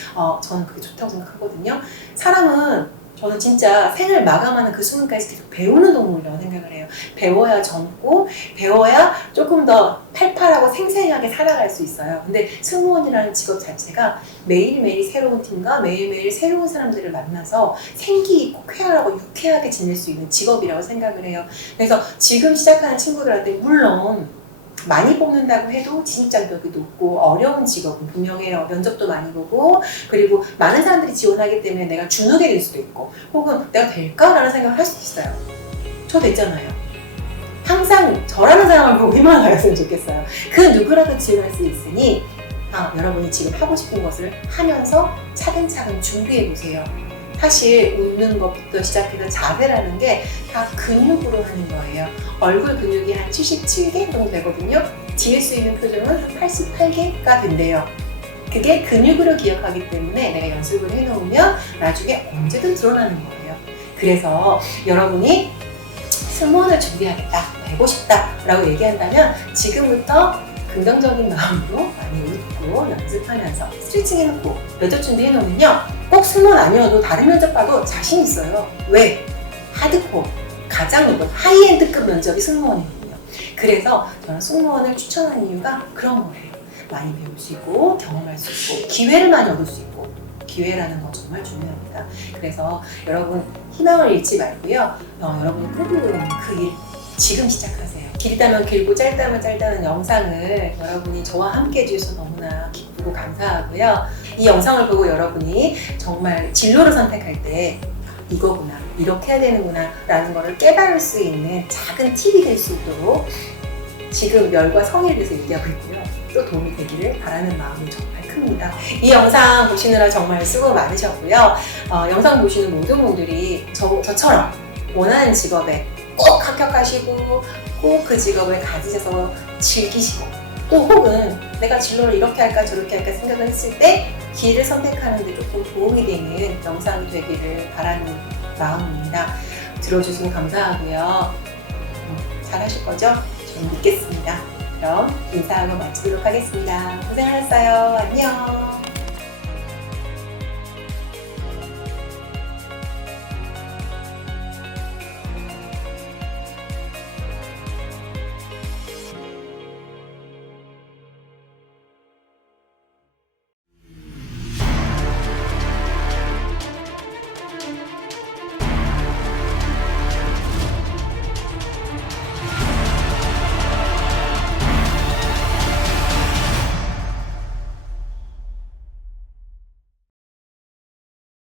저는 그게 좋다고 생각하거든요. 사람은 저는 진짜 생을 마감하는 그 순간까지 계속 배우는 동물이라고 생각을 해요. 배워야 젊고 배워야 조금 더 팔팔하고 생생하게 살아갈 수 있어요. 근데 승무원이라는 직업 자체가 매일매일 새로운 팀과 매일매일 새로운 사람들을 만나서 생기 있고 쾌활하고 유쾌하게 지낼 수 있는 직업이라고 생각을 해요. 그래서 지금 시작하는 친구들한테 물론 많이 뽑는다고 해도 진입장벽이 높고 어려운 직업은 분명해요. 면접도 많이 보고 그리고 많은 사람들이 지원하기 때문에 내가 주눅이 될 수도 있고 혹은 내가 될까라는 생각을 할 수도 있어요. 저 됐잖아요. 항상 저라는 사람을 보고 희망하였으면 좋겠어요. 그 누구라도 지원할 수 있으니 여러분이 지금 하고 싶은 것을 하면서 차근차근 준비해보세요. 사실 웃는 것부터 시작해서 자세라는 게 다 근육으로 하는 거예요. 얼굴 근육이 한 77개 정도 되거든요. 지을 수 있는 표정은 한 88개가 된대요. 그게 근육으로 기억하기 때문에 내가 연습을 해놓으면 나중에 언제든 드러나는 거예요. 그래서 여러분이 승무원을 준비하겠다, 되고 싶다 라고 얘기한다면 지금부터 긍정적인 마음으로 많이 웃고 연습하면서 스트레칭 해놓고 면접 준비해놓으면요, 꼭 승무원 아니어도 다른 면접 봐도 자신 있어요. 왜? 하드코어, 가장 높은 하이엔드급 면접이 승무원이거든요. 그래서 저는 승무원을 추천하는 이유가 그런 거예요. 많이 배우시고 경험할 수 있고 기회를 많이 얻을 수 있고, 기회라는 건 정말 중요합니다. 그래서 여러분 희망을 잃지 말고요, 여러분이 꿈꾸고 있는 그 일 지금 시작하세요. 길다면 길고 짧다면 짧다는 영상을 여러분이 저와 함께 해주셔서 너무나 기쁘고 감사하고요. 이 영상을 보고 여러분이 정말 진로를 선택할 때 이거구나, 이렇게 해야 되는구나 라는 거를 깨달을 수 있는 작은 팁이 될 수 있도록 지금 열과 성의를 위해서 얘기하고 있고요. 또 도움이 되기를 바라는 마음이 정말 큽니다. 이 영상 보시느라 정말 수고 많으셨고요. 영상 보시는 모든 분들이 저처럼 원하는 직업에 꼭 합격하시고 꼭 그 직업을 가지셔서 즐기시고 또 혹은 내가 진로를 이렇게 할까 저렇게 할까 생각을 했을 때 길을 선택하는 데 조금 도움이 되는 영상이 되기를 바라는 마음입니다. 들어주시면 감사하고요. 잘하실 거죠? 저는 믿겠습니다. 그럼 인사하고 마치도록 하겠습니다. 고생하셨어요. 안녕.